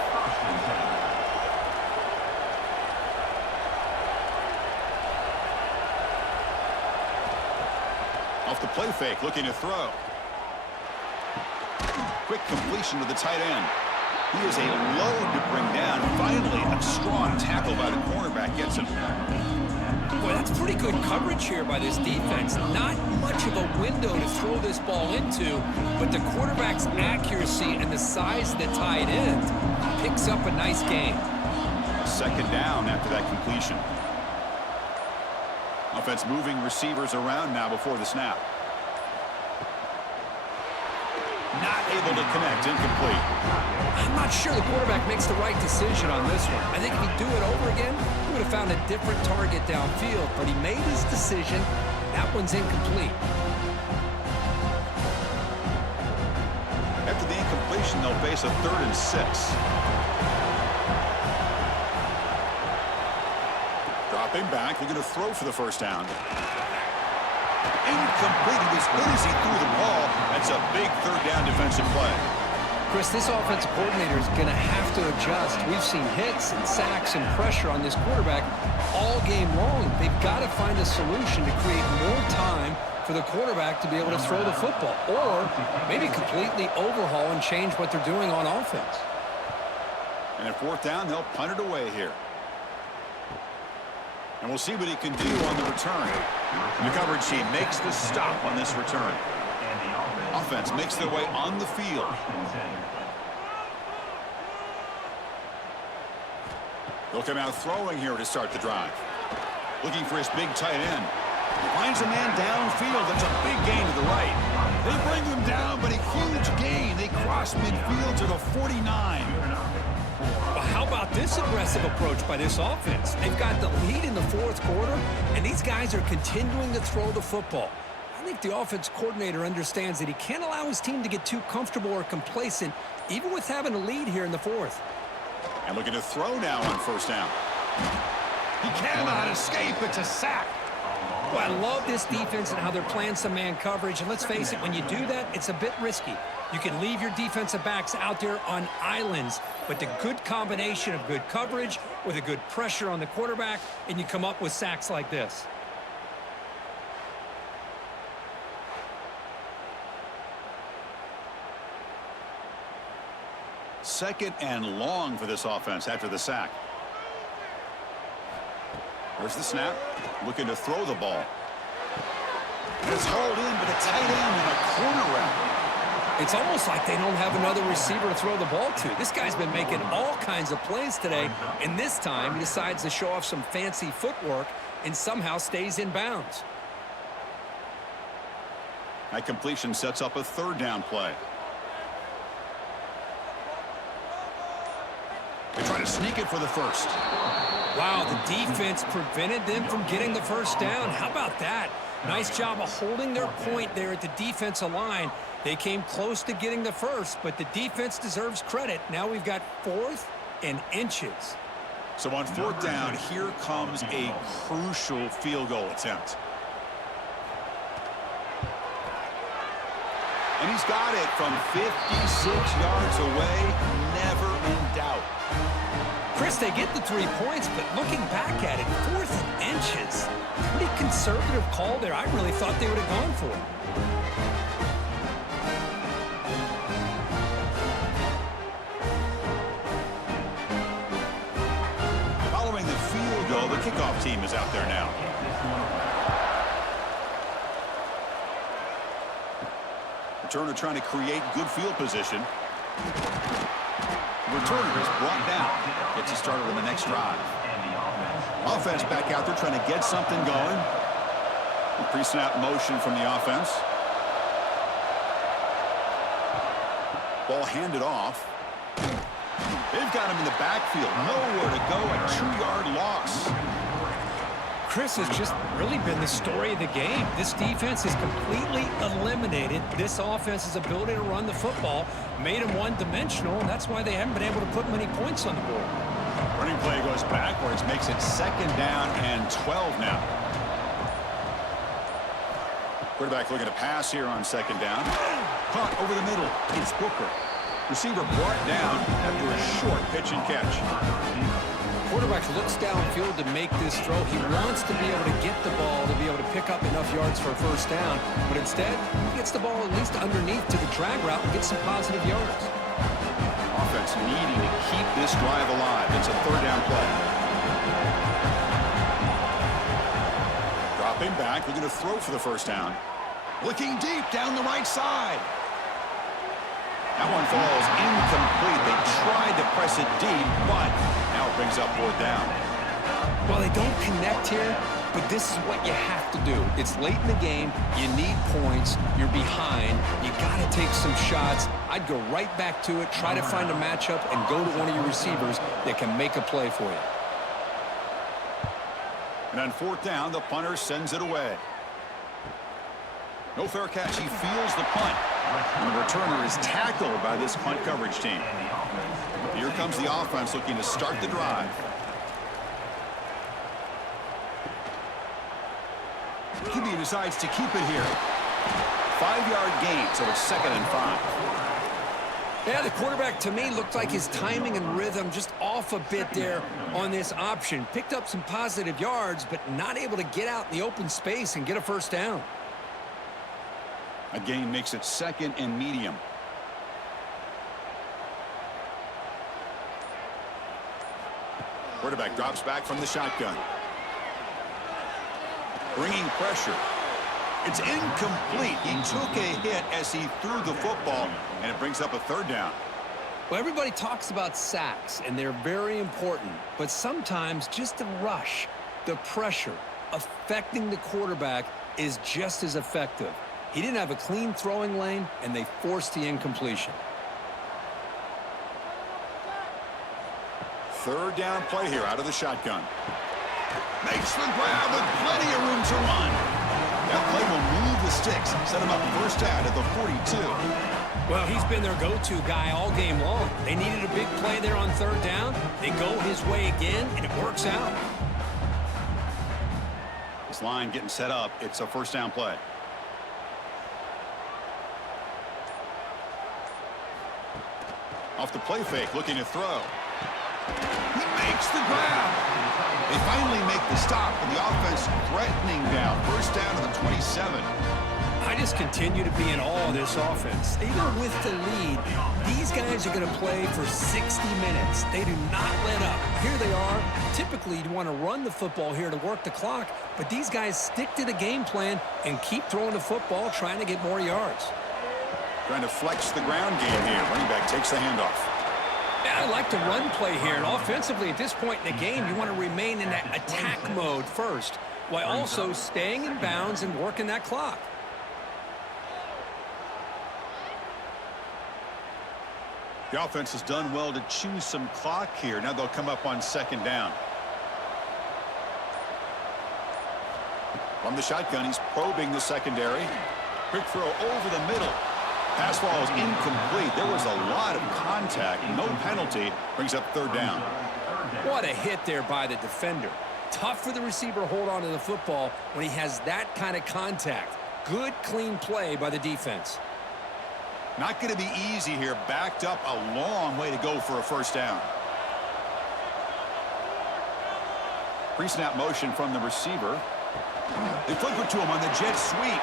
Off the play fake, looking to throw. Quick completion to the tight end. He is a load to bring down. Finally, a strong tackle by the cornerback gets him. Boy, that's pretty good coverage here by this defense. Not much of a window to throw this ball into, but the quarterback's accuracy and the size of the tight end picks up a nice gain. Second down after that completion. Offense moving receivers around now before the snap. Not able to connect, incomplete. I'm not sure the quarterback makes the right decision on this one. I think if he'd do it over again, he would have found a different target downfield, but he made his decision. That one's incomplete. After the incompletion, they'll face a 3rd and 6. Dropping back, looking to throw for the first down. Incomplete. He was hit as he threw the ball. That's a big 3rd down defensive play. Chris, this offensive coordinator is going to have to adjust. We've seen hits and sacks and pressure on this quarterback all game long. They've got to find a solution to create more time for the quarterback to be able to throw the football, or maybe completely overhaul and change what they're doing on offense. And at 4th down, they'll punt it away here. And we'll see what he can do on the return. The coverage team makes the stop on this return. Offense makes their way on the field. They'll come out throwing here to start the drive. Looking for his big tight end. Finds a man downfield. That's a big gain to the right. They bring him down, but a huge gain. They cross midfield to the 49. Well, how about this aggressive approach by this offense? They've got the lead in the 4th quarter, and these guys are continuing to throw the football. I think the offense coordinator understands that he can't allow his team to get too comfortable or complacent, even with having a lead here in the 4th. And looking to throw now on 1st down. He cannot escape. It's a sack. Well, I love this defense and how they're playing some man coverage. And let's face it, when you do that, it's a bit risky. You can leave your defensive backs out there on islands, but the good combination of good coverage with a good pressure on the quarterback, and you come up with sacks like this. Second and long for this offense after the sack. There's the snap. Looking to throw the ball. It's hauled in, but a tight end and a corner route. It's almost like they don't have another receiver to throw the ball to. This guy's been making all kinds of plays today, and this time he decides to show off some fancy footwork and somehow stays in bounds. That completion sets up a 3rd down play. They try to sneak it for the first. Wow, the defense prevented them from getting the first down. How about that? Nice job of holding their point there at the defensive line. They came close to getting the first, but the defense deserves credit. Now we've got 4th and inches. So on 4th down, here comes a crucial field goal attempt. And he's got it from 56 yards away, never in doubt. Chris, they get the 3 points, but looking back at it, 4th and inches. Pretty conservative call there. I really thought they would have gone for it. Following the field goal, the kickoff team is out there now. Returner trying to create good field position. Returner is brought down. Gets us started on the next drive. Offense back out there trying to get something going. Pre-snap motion from the offense. Ball handed off. They've got him in the backfield. Nowhere to go. A 2-yard loss. Chris has just really been the story of the game. This defense has completely eliminated this offense's ability to run the football, made them one-dimensional, and that's why they haven't been able to put many points on the board. Running play goes backwards, makes it 2nd down and 12 now. Quarterback looking to pass here on 2nd down. Caught over the middle. It's Booker. Receiver brought down after a short pitch and catch. quarterback looks downfield to make this throw. He wants to be able to get the ball to be able to pick up enough yards for a first down, but instead, he gets the ball at least underneath to the drag route and gets some positive yards. Offense needing to keep this drive alive. It's a third down play. Dropping back, looking to throw for the first down. Looking deep down the right side. That one falls incomplete. They tried to press it deep, but now it brings up fourth down. Well, they don't connect here, but this is what you have to do. It's late in the game. You need points. You're behind. You got to take some shots. I'd go right back to it, try to find a matchup, and go to one of your receivers that can make a play for you. And on fourth down, the punter sends it away. No fair catch. He feels the punt. And the returner is tackled by this punt coverage team. Here comes the offense looking to start the drive. QB decides to keep it here. 5-yard gain, so it's 2nd and 5. Yeah, the quarterback, to me, looked like his timing and rhythm just off a bit there on this option. Picked up some positive yards, but not able to get out in the open space and get a first down. A gain makes it 2nd and medium. Quarterback drops back from the shotgun. Bringing pressure. It's incomplete. He took a hit as he threw the football, and it brings up a third down. Well, everybody talks about sacks, and they're very important. But sometimes just the rush, the pressure, affecting the quarterback is just as effective. He didn't have a clean throwing lane, and they forced the incompletion. Third down play here out of the shotgun. Makes the grab with plenty of room to run. That play will move the sticks, set him up first down at the 42. Well, he's been their go-to guy all game long. They needed a big play there on third down. They go his way again, and it works out. This line getting set up. It's a first down play. Off the play fake, looking to throw. He makes the grab. They finally make the stop, and the offense threatening down. First down to the 27. I just continue to be in awe of this offense. Even with the lead, these guys are going to play for 60 minutes. They do not let up. Here they are. Typically, you want to run the football here to work the clock, but these guys stick to the game plan and keep throwing the football, trying to get more yards. Trying to flex the ground game here. Running back takes the handoff. Yeah, I like the run play here. And offensively, at this point in the game, you want to remain in that attack mode first, while also staying in bounds and working that clock. The offense has done well to choose some clock here. Now they'll come up on second down. From the shotgun, he's probing the secondary. Quick throw over the middle. Pass ball is incomplete. There was a lot of contact. No penalty. Brings up third down. What a hit there by the defender. Tough for the receiver to hold on to the football when he has that kind of contact. Good, clean play by the defense. Not going to be easy here. Backed up a long way to go for a first down. Pre-snap motion from the receiver. They flip it to him on the jet sweep.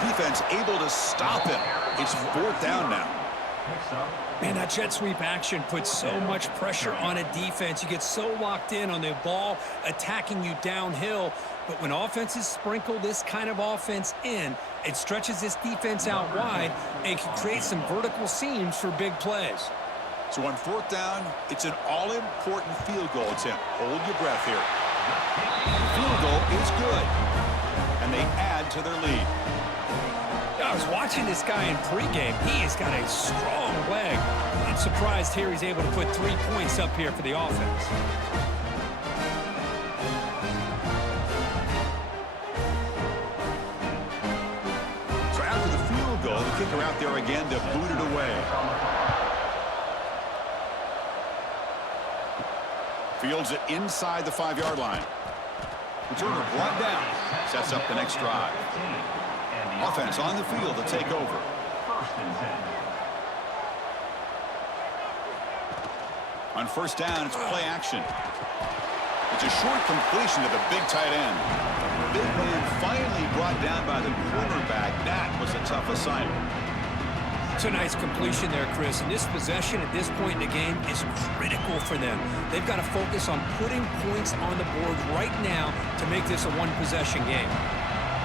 Defense able to stop him. It's fourth down now. Man, that jet sweep action puts so much pressure on a defense. You get so locked in on the ball attacking you downhill. But when offenses sprinkle this kind of offense in, it stretches this defense out wide and can create some vertical seams for big plays. So on fourth down, it's an all-important field goal attempt. Hold your breath here. Field goal is good. And they add to their lead. I was watching this guy in pregame. He has got a strong leg. Not surprised here he's able to put 3 points up here for the offense. So after the field goal, the kicker out there again to boot it away. Fields it inside the 5-yard line. Returner brought down. Sets up the next drive. Offense on the field to take over. On first down, it's play action. It's a short completion to the big tight end. Big man finally brought down by the quarterback. That was a tough assignment. It's a nice completion there, Chris. And this possession at this point in the game is critical for them. They've got to focus on putting points on the board right now to make this a one-possession game.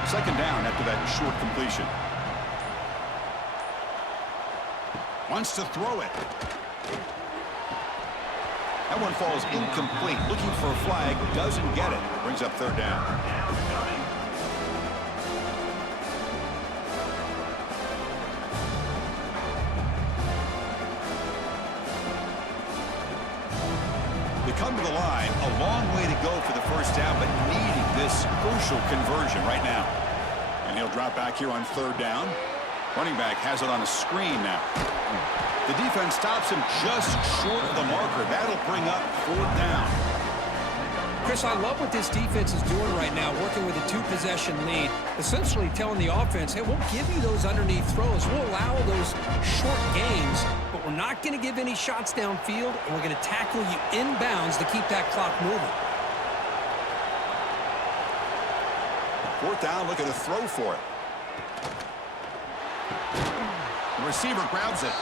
Second down after that short completion. Wants to throw it. That one falls incomplete. Looking for a flag. Doesn't get it. Brings up third down. They come to the line. A long way to go for the first down, but needing this crucial conversion right now. And he'll drop back here on third down. Running back has it on a screen now. The defense stops him just short of the marker. That'll bring up fourth down. Chris, I love what this defense is doing right now, working with a two-possession lead, essentially telling the offense, hey, we'll give you those underneath throws. We'll allow those short gains, but we're not going to give any shots downfield, and we're going to tackle you inbounds to keep that clock moving. Fourth down, look at a throw for it. The receiver grabs it.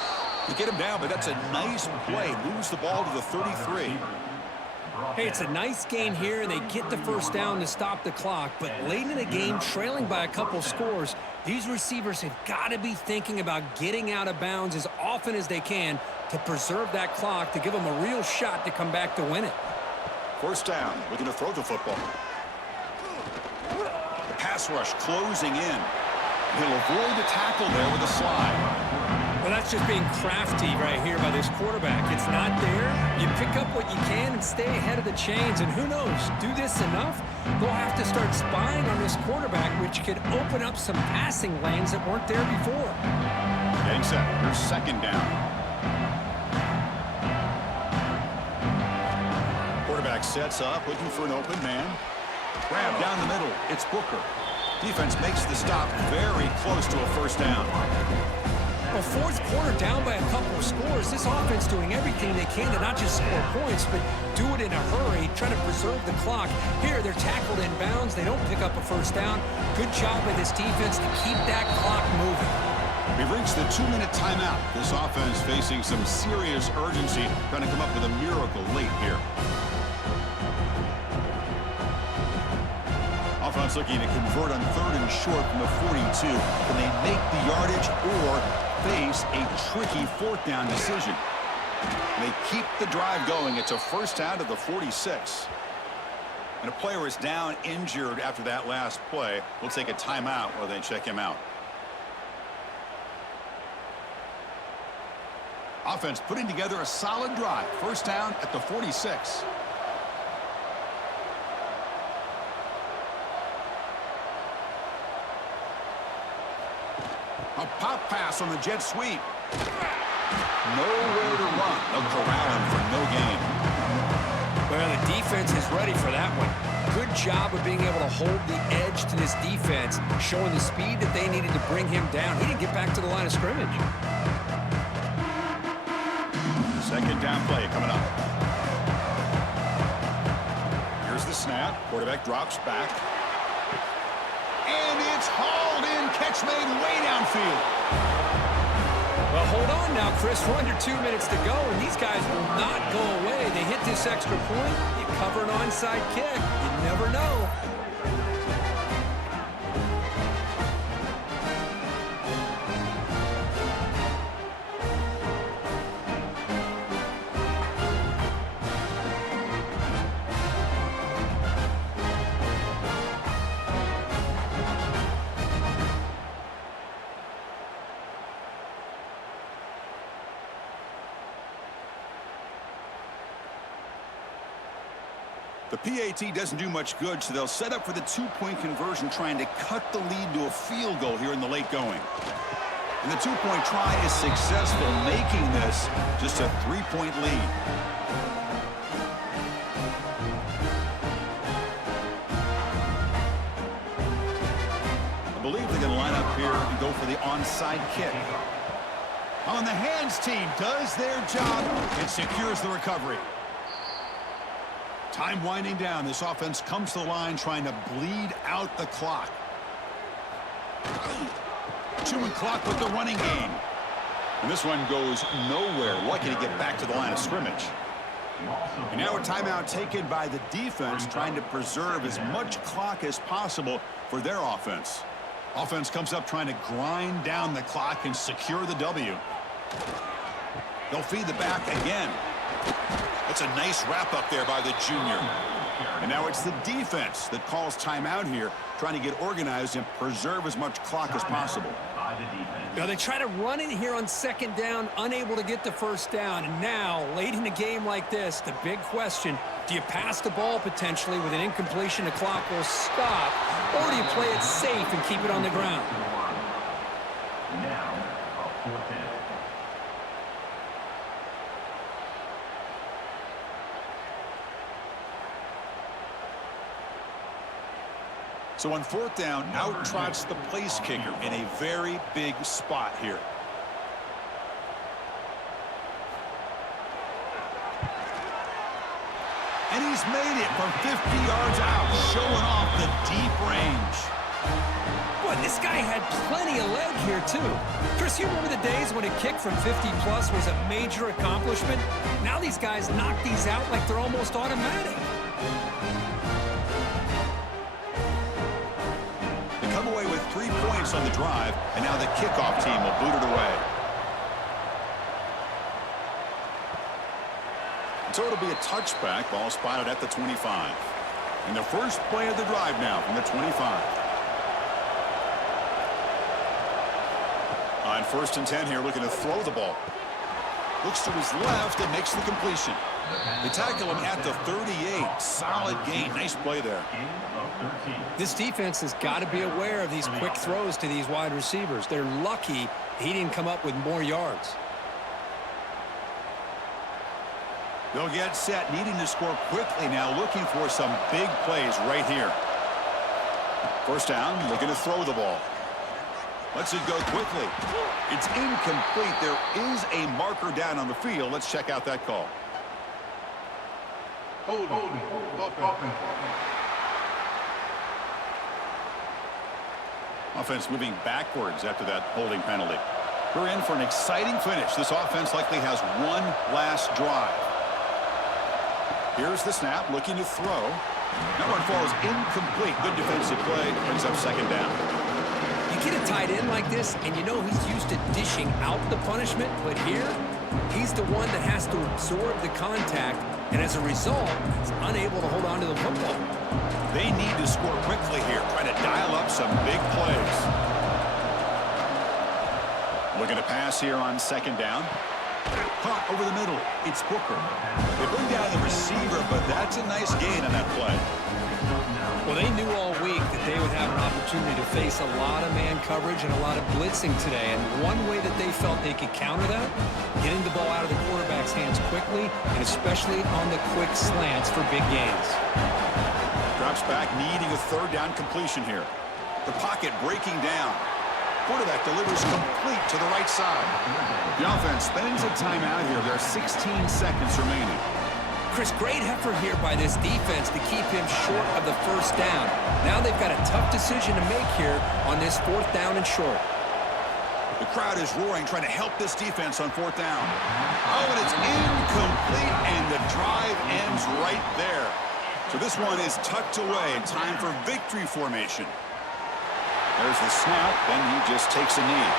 To get him down, but that's a nice play. Moves the ball to the 33. Hey, it's a nice gain here, and they get the first down to stop the clock. But late in the game, trailing by a couple scores, these receivers have got to be thinking about getting out of bounds as often as they can to preserve that clock, to give them a real shot to come back to win it. First down, looking to throw the football. The pass rush closing in. He'll avoid the tackle there with a slide. Well, that's just being crafty right here by this quarterback. It's not there. You pick up what you can and stay ahead of the chains. And who knows, do this enough, they'll have to start spying on this quarterback, which could open up some passing lanes that weren't there before. Getting set. Here's second down. Quarterback sets up, looking for an open man. Grab down the middle. It's Booker. Defense makes the stop very close to a first down. Well, fourth quarter down by a couple of scores. This offense doing everything they can to not just score points, but do it in a hurry, trying to preserve the clock. Here, they're tackled in bounds. They don't pick up a first down. Good job by this defense to keep that clock moving. We've reached the 2-minute timeout. This offense facing some serious urgency, trying to come up with a miracle late here. Offense looking to convert on third and short from the 42. Can they make the yardage or face a tricky fourth down decision? They keep the drive going. It's a first down to the 46. And a player is down injured after that last play. We'll take a timeout while they check him out. Offense putting together a solid drive. First down at the 46. A pop pass on the jet sweep. Nowhere to run. They'll corral him for no gain. Well, the defense is ready for that one. Good job of being able to hold the edge to this defense, showing the speed that they needed to bring him down. He didn't get back to the line of scrimmage. Second down play coming up. Here's the snap. Quarterback drops back. And it's hauled in. Catch made way downfield. Well, hold on now, Chris. We're under 2 minutes to go, and these guys will not go away. They hit this extra point. You cover an onside kick. You never know. The PAT doesn't do much good, so they'll set up for the two-point conversion, trying to cut the lead to a field goal here in the late going. And the two-point try is successful, making this just a three-point lead. I believe they're going to line up here and go for the onside kick. On the hands team does their job and secures the recovery. Time winding down. This offense comes to the line trying to bleed out the clock. Chewing clock with the running game. And this one goes nowhere. Lucky to get back to the line of scrimmage. And now a timeout taken by the defense, trying to preserve as much clock as possible for their offense. Offense comes up trying to grind down the clock and secure the W. They'll feed the back again. That's a nice wrap up there by the junior. And now it's the defense that calls timeout here, trying to get organized and preserve as much clock as possible. Now they try to run in here on second down, unable to get the first down. And now, late in a game like this, the big question, do you pass the ball potentially with an incompletion? The clock will stop. Or do you play it safe and keep it on the ground? Now, a 4th down. So on 4th down, out trots the place kicker in a very big spot here. And he's made it from 50 yards out, showing off the deep range. Boy, this guy had plenty of leg here, too. Chris, you remember the days when a kick from 50-plus was a major accomplishment? Now these guys knock these out like they're almost automatic. Away with 3 points on the drive, and now the kickoff team will boot it away. So it'll be a touchback. Ball spotted at the 25. And the first play of the drive now from the 25. On 1st and 10 here, looking to throw the ball. Looks to his left and makes the completion. They tackle him at the 38. Solid gain. Nice play there. This defense has got to be aware of these quick throws to these wide receivers. They're lucky he didn't come up with more yards. They'll get set, needing to score quickly now, looking for some big plays right here. First down, looking to throw the ball. Lets it go quickly. It's incomplete. There is a marker down on the field. Let's check out that call. Offense moving backwards after that holding penalty. We're in for an exciting finish. This offense likely has one last drive. Here's the snap, looking to throw. That one falls incomplete. Good defensive play. Brings up second down. You get a tight end like this, and you know he's used to dishing out the punishment, but here, he's the one that has to absorb the contact, and as a result, he's unable to hold on to the football. They need to score quickly here, trying to dial up some big plays. Looking to pass here on second down. Caught over the middle. It's Booker. They bring down the receiver, but that's a nice gain on that play. Well, they knew all week that they would have an opportunity to face a lot of man coverage and a lot of blitzing today. And one way that they felt they could counter that, getting the ball out of the quarterback's hands quickly, and especially on the quick slants for big gains. Drops back, needing a third down completion here. The pocket breaking down. Quarterback delivers complete to the right side. The offense spends a timeout here. There are 16 seconds remaining. Chris, great effort here by this defense to keep him short of the first down. Now they've got a tough decision to make here on this 4th down and short. The crowd is roaring, trying to help this defense on 4th down. Oh, and it's incomplete, and the drive ends right there. So this one is tucked away. Time for victory formation. There's the snap, then he just takes a knee.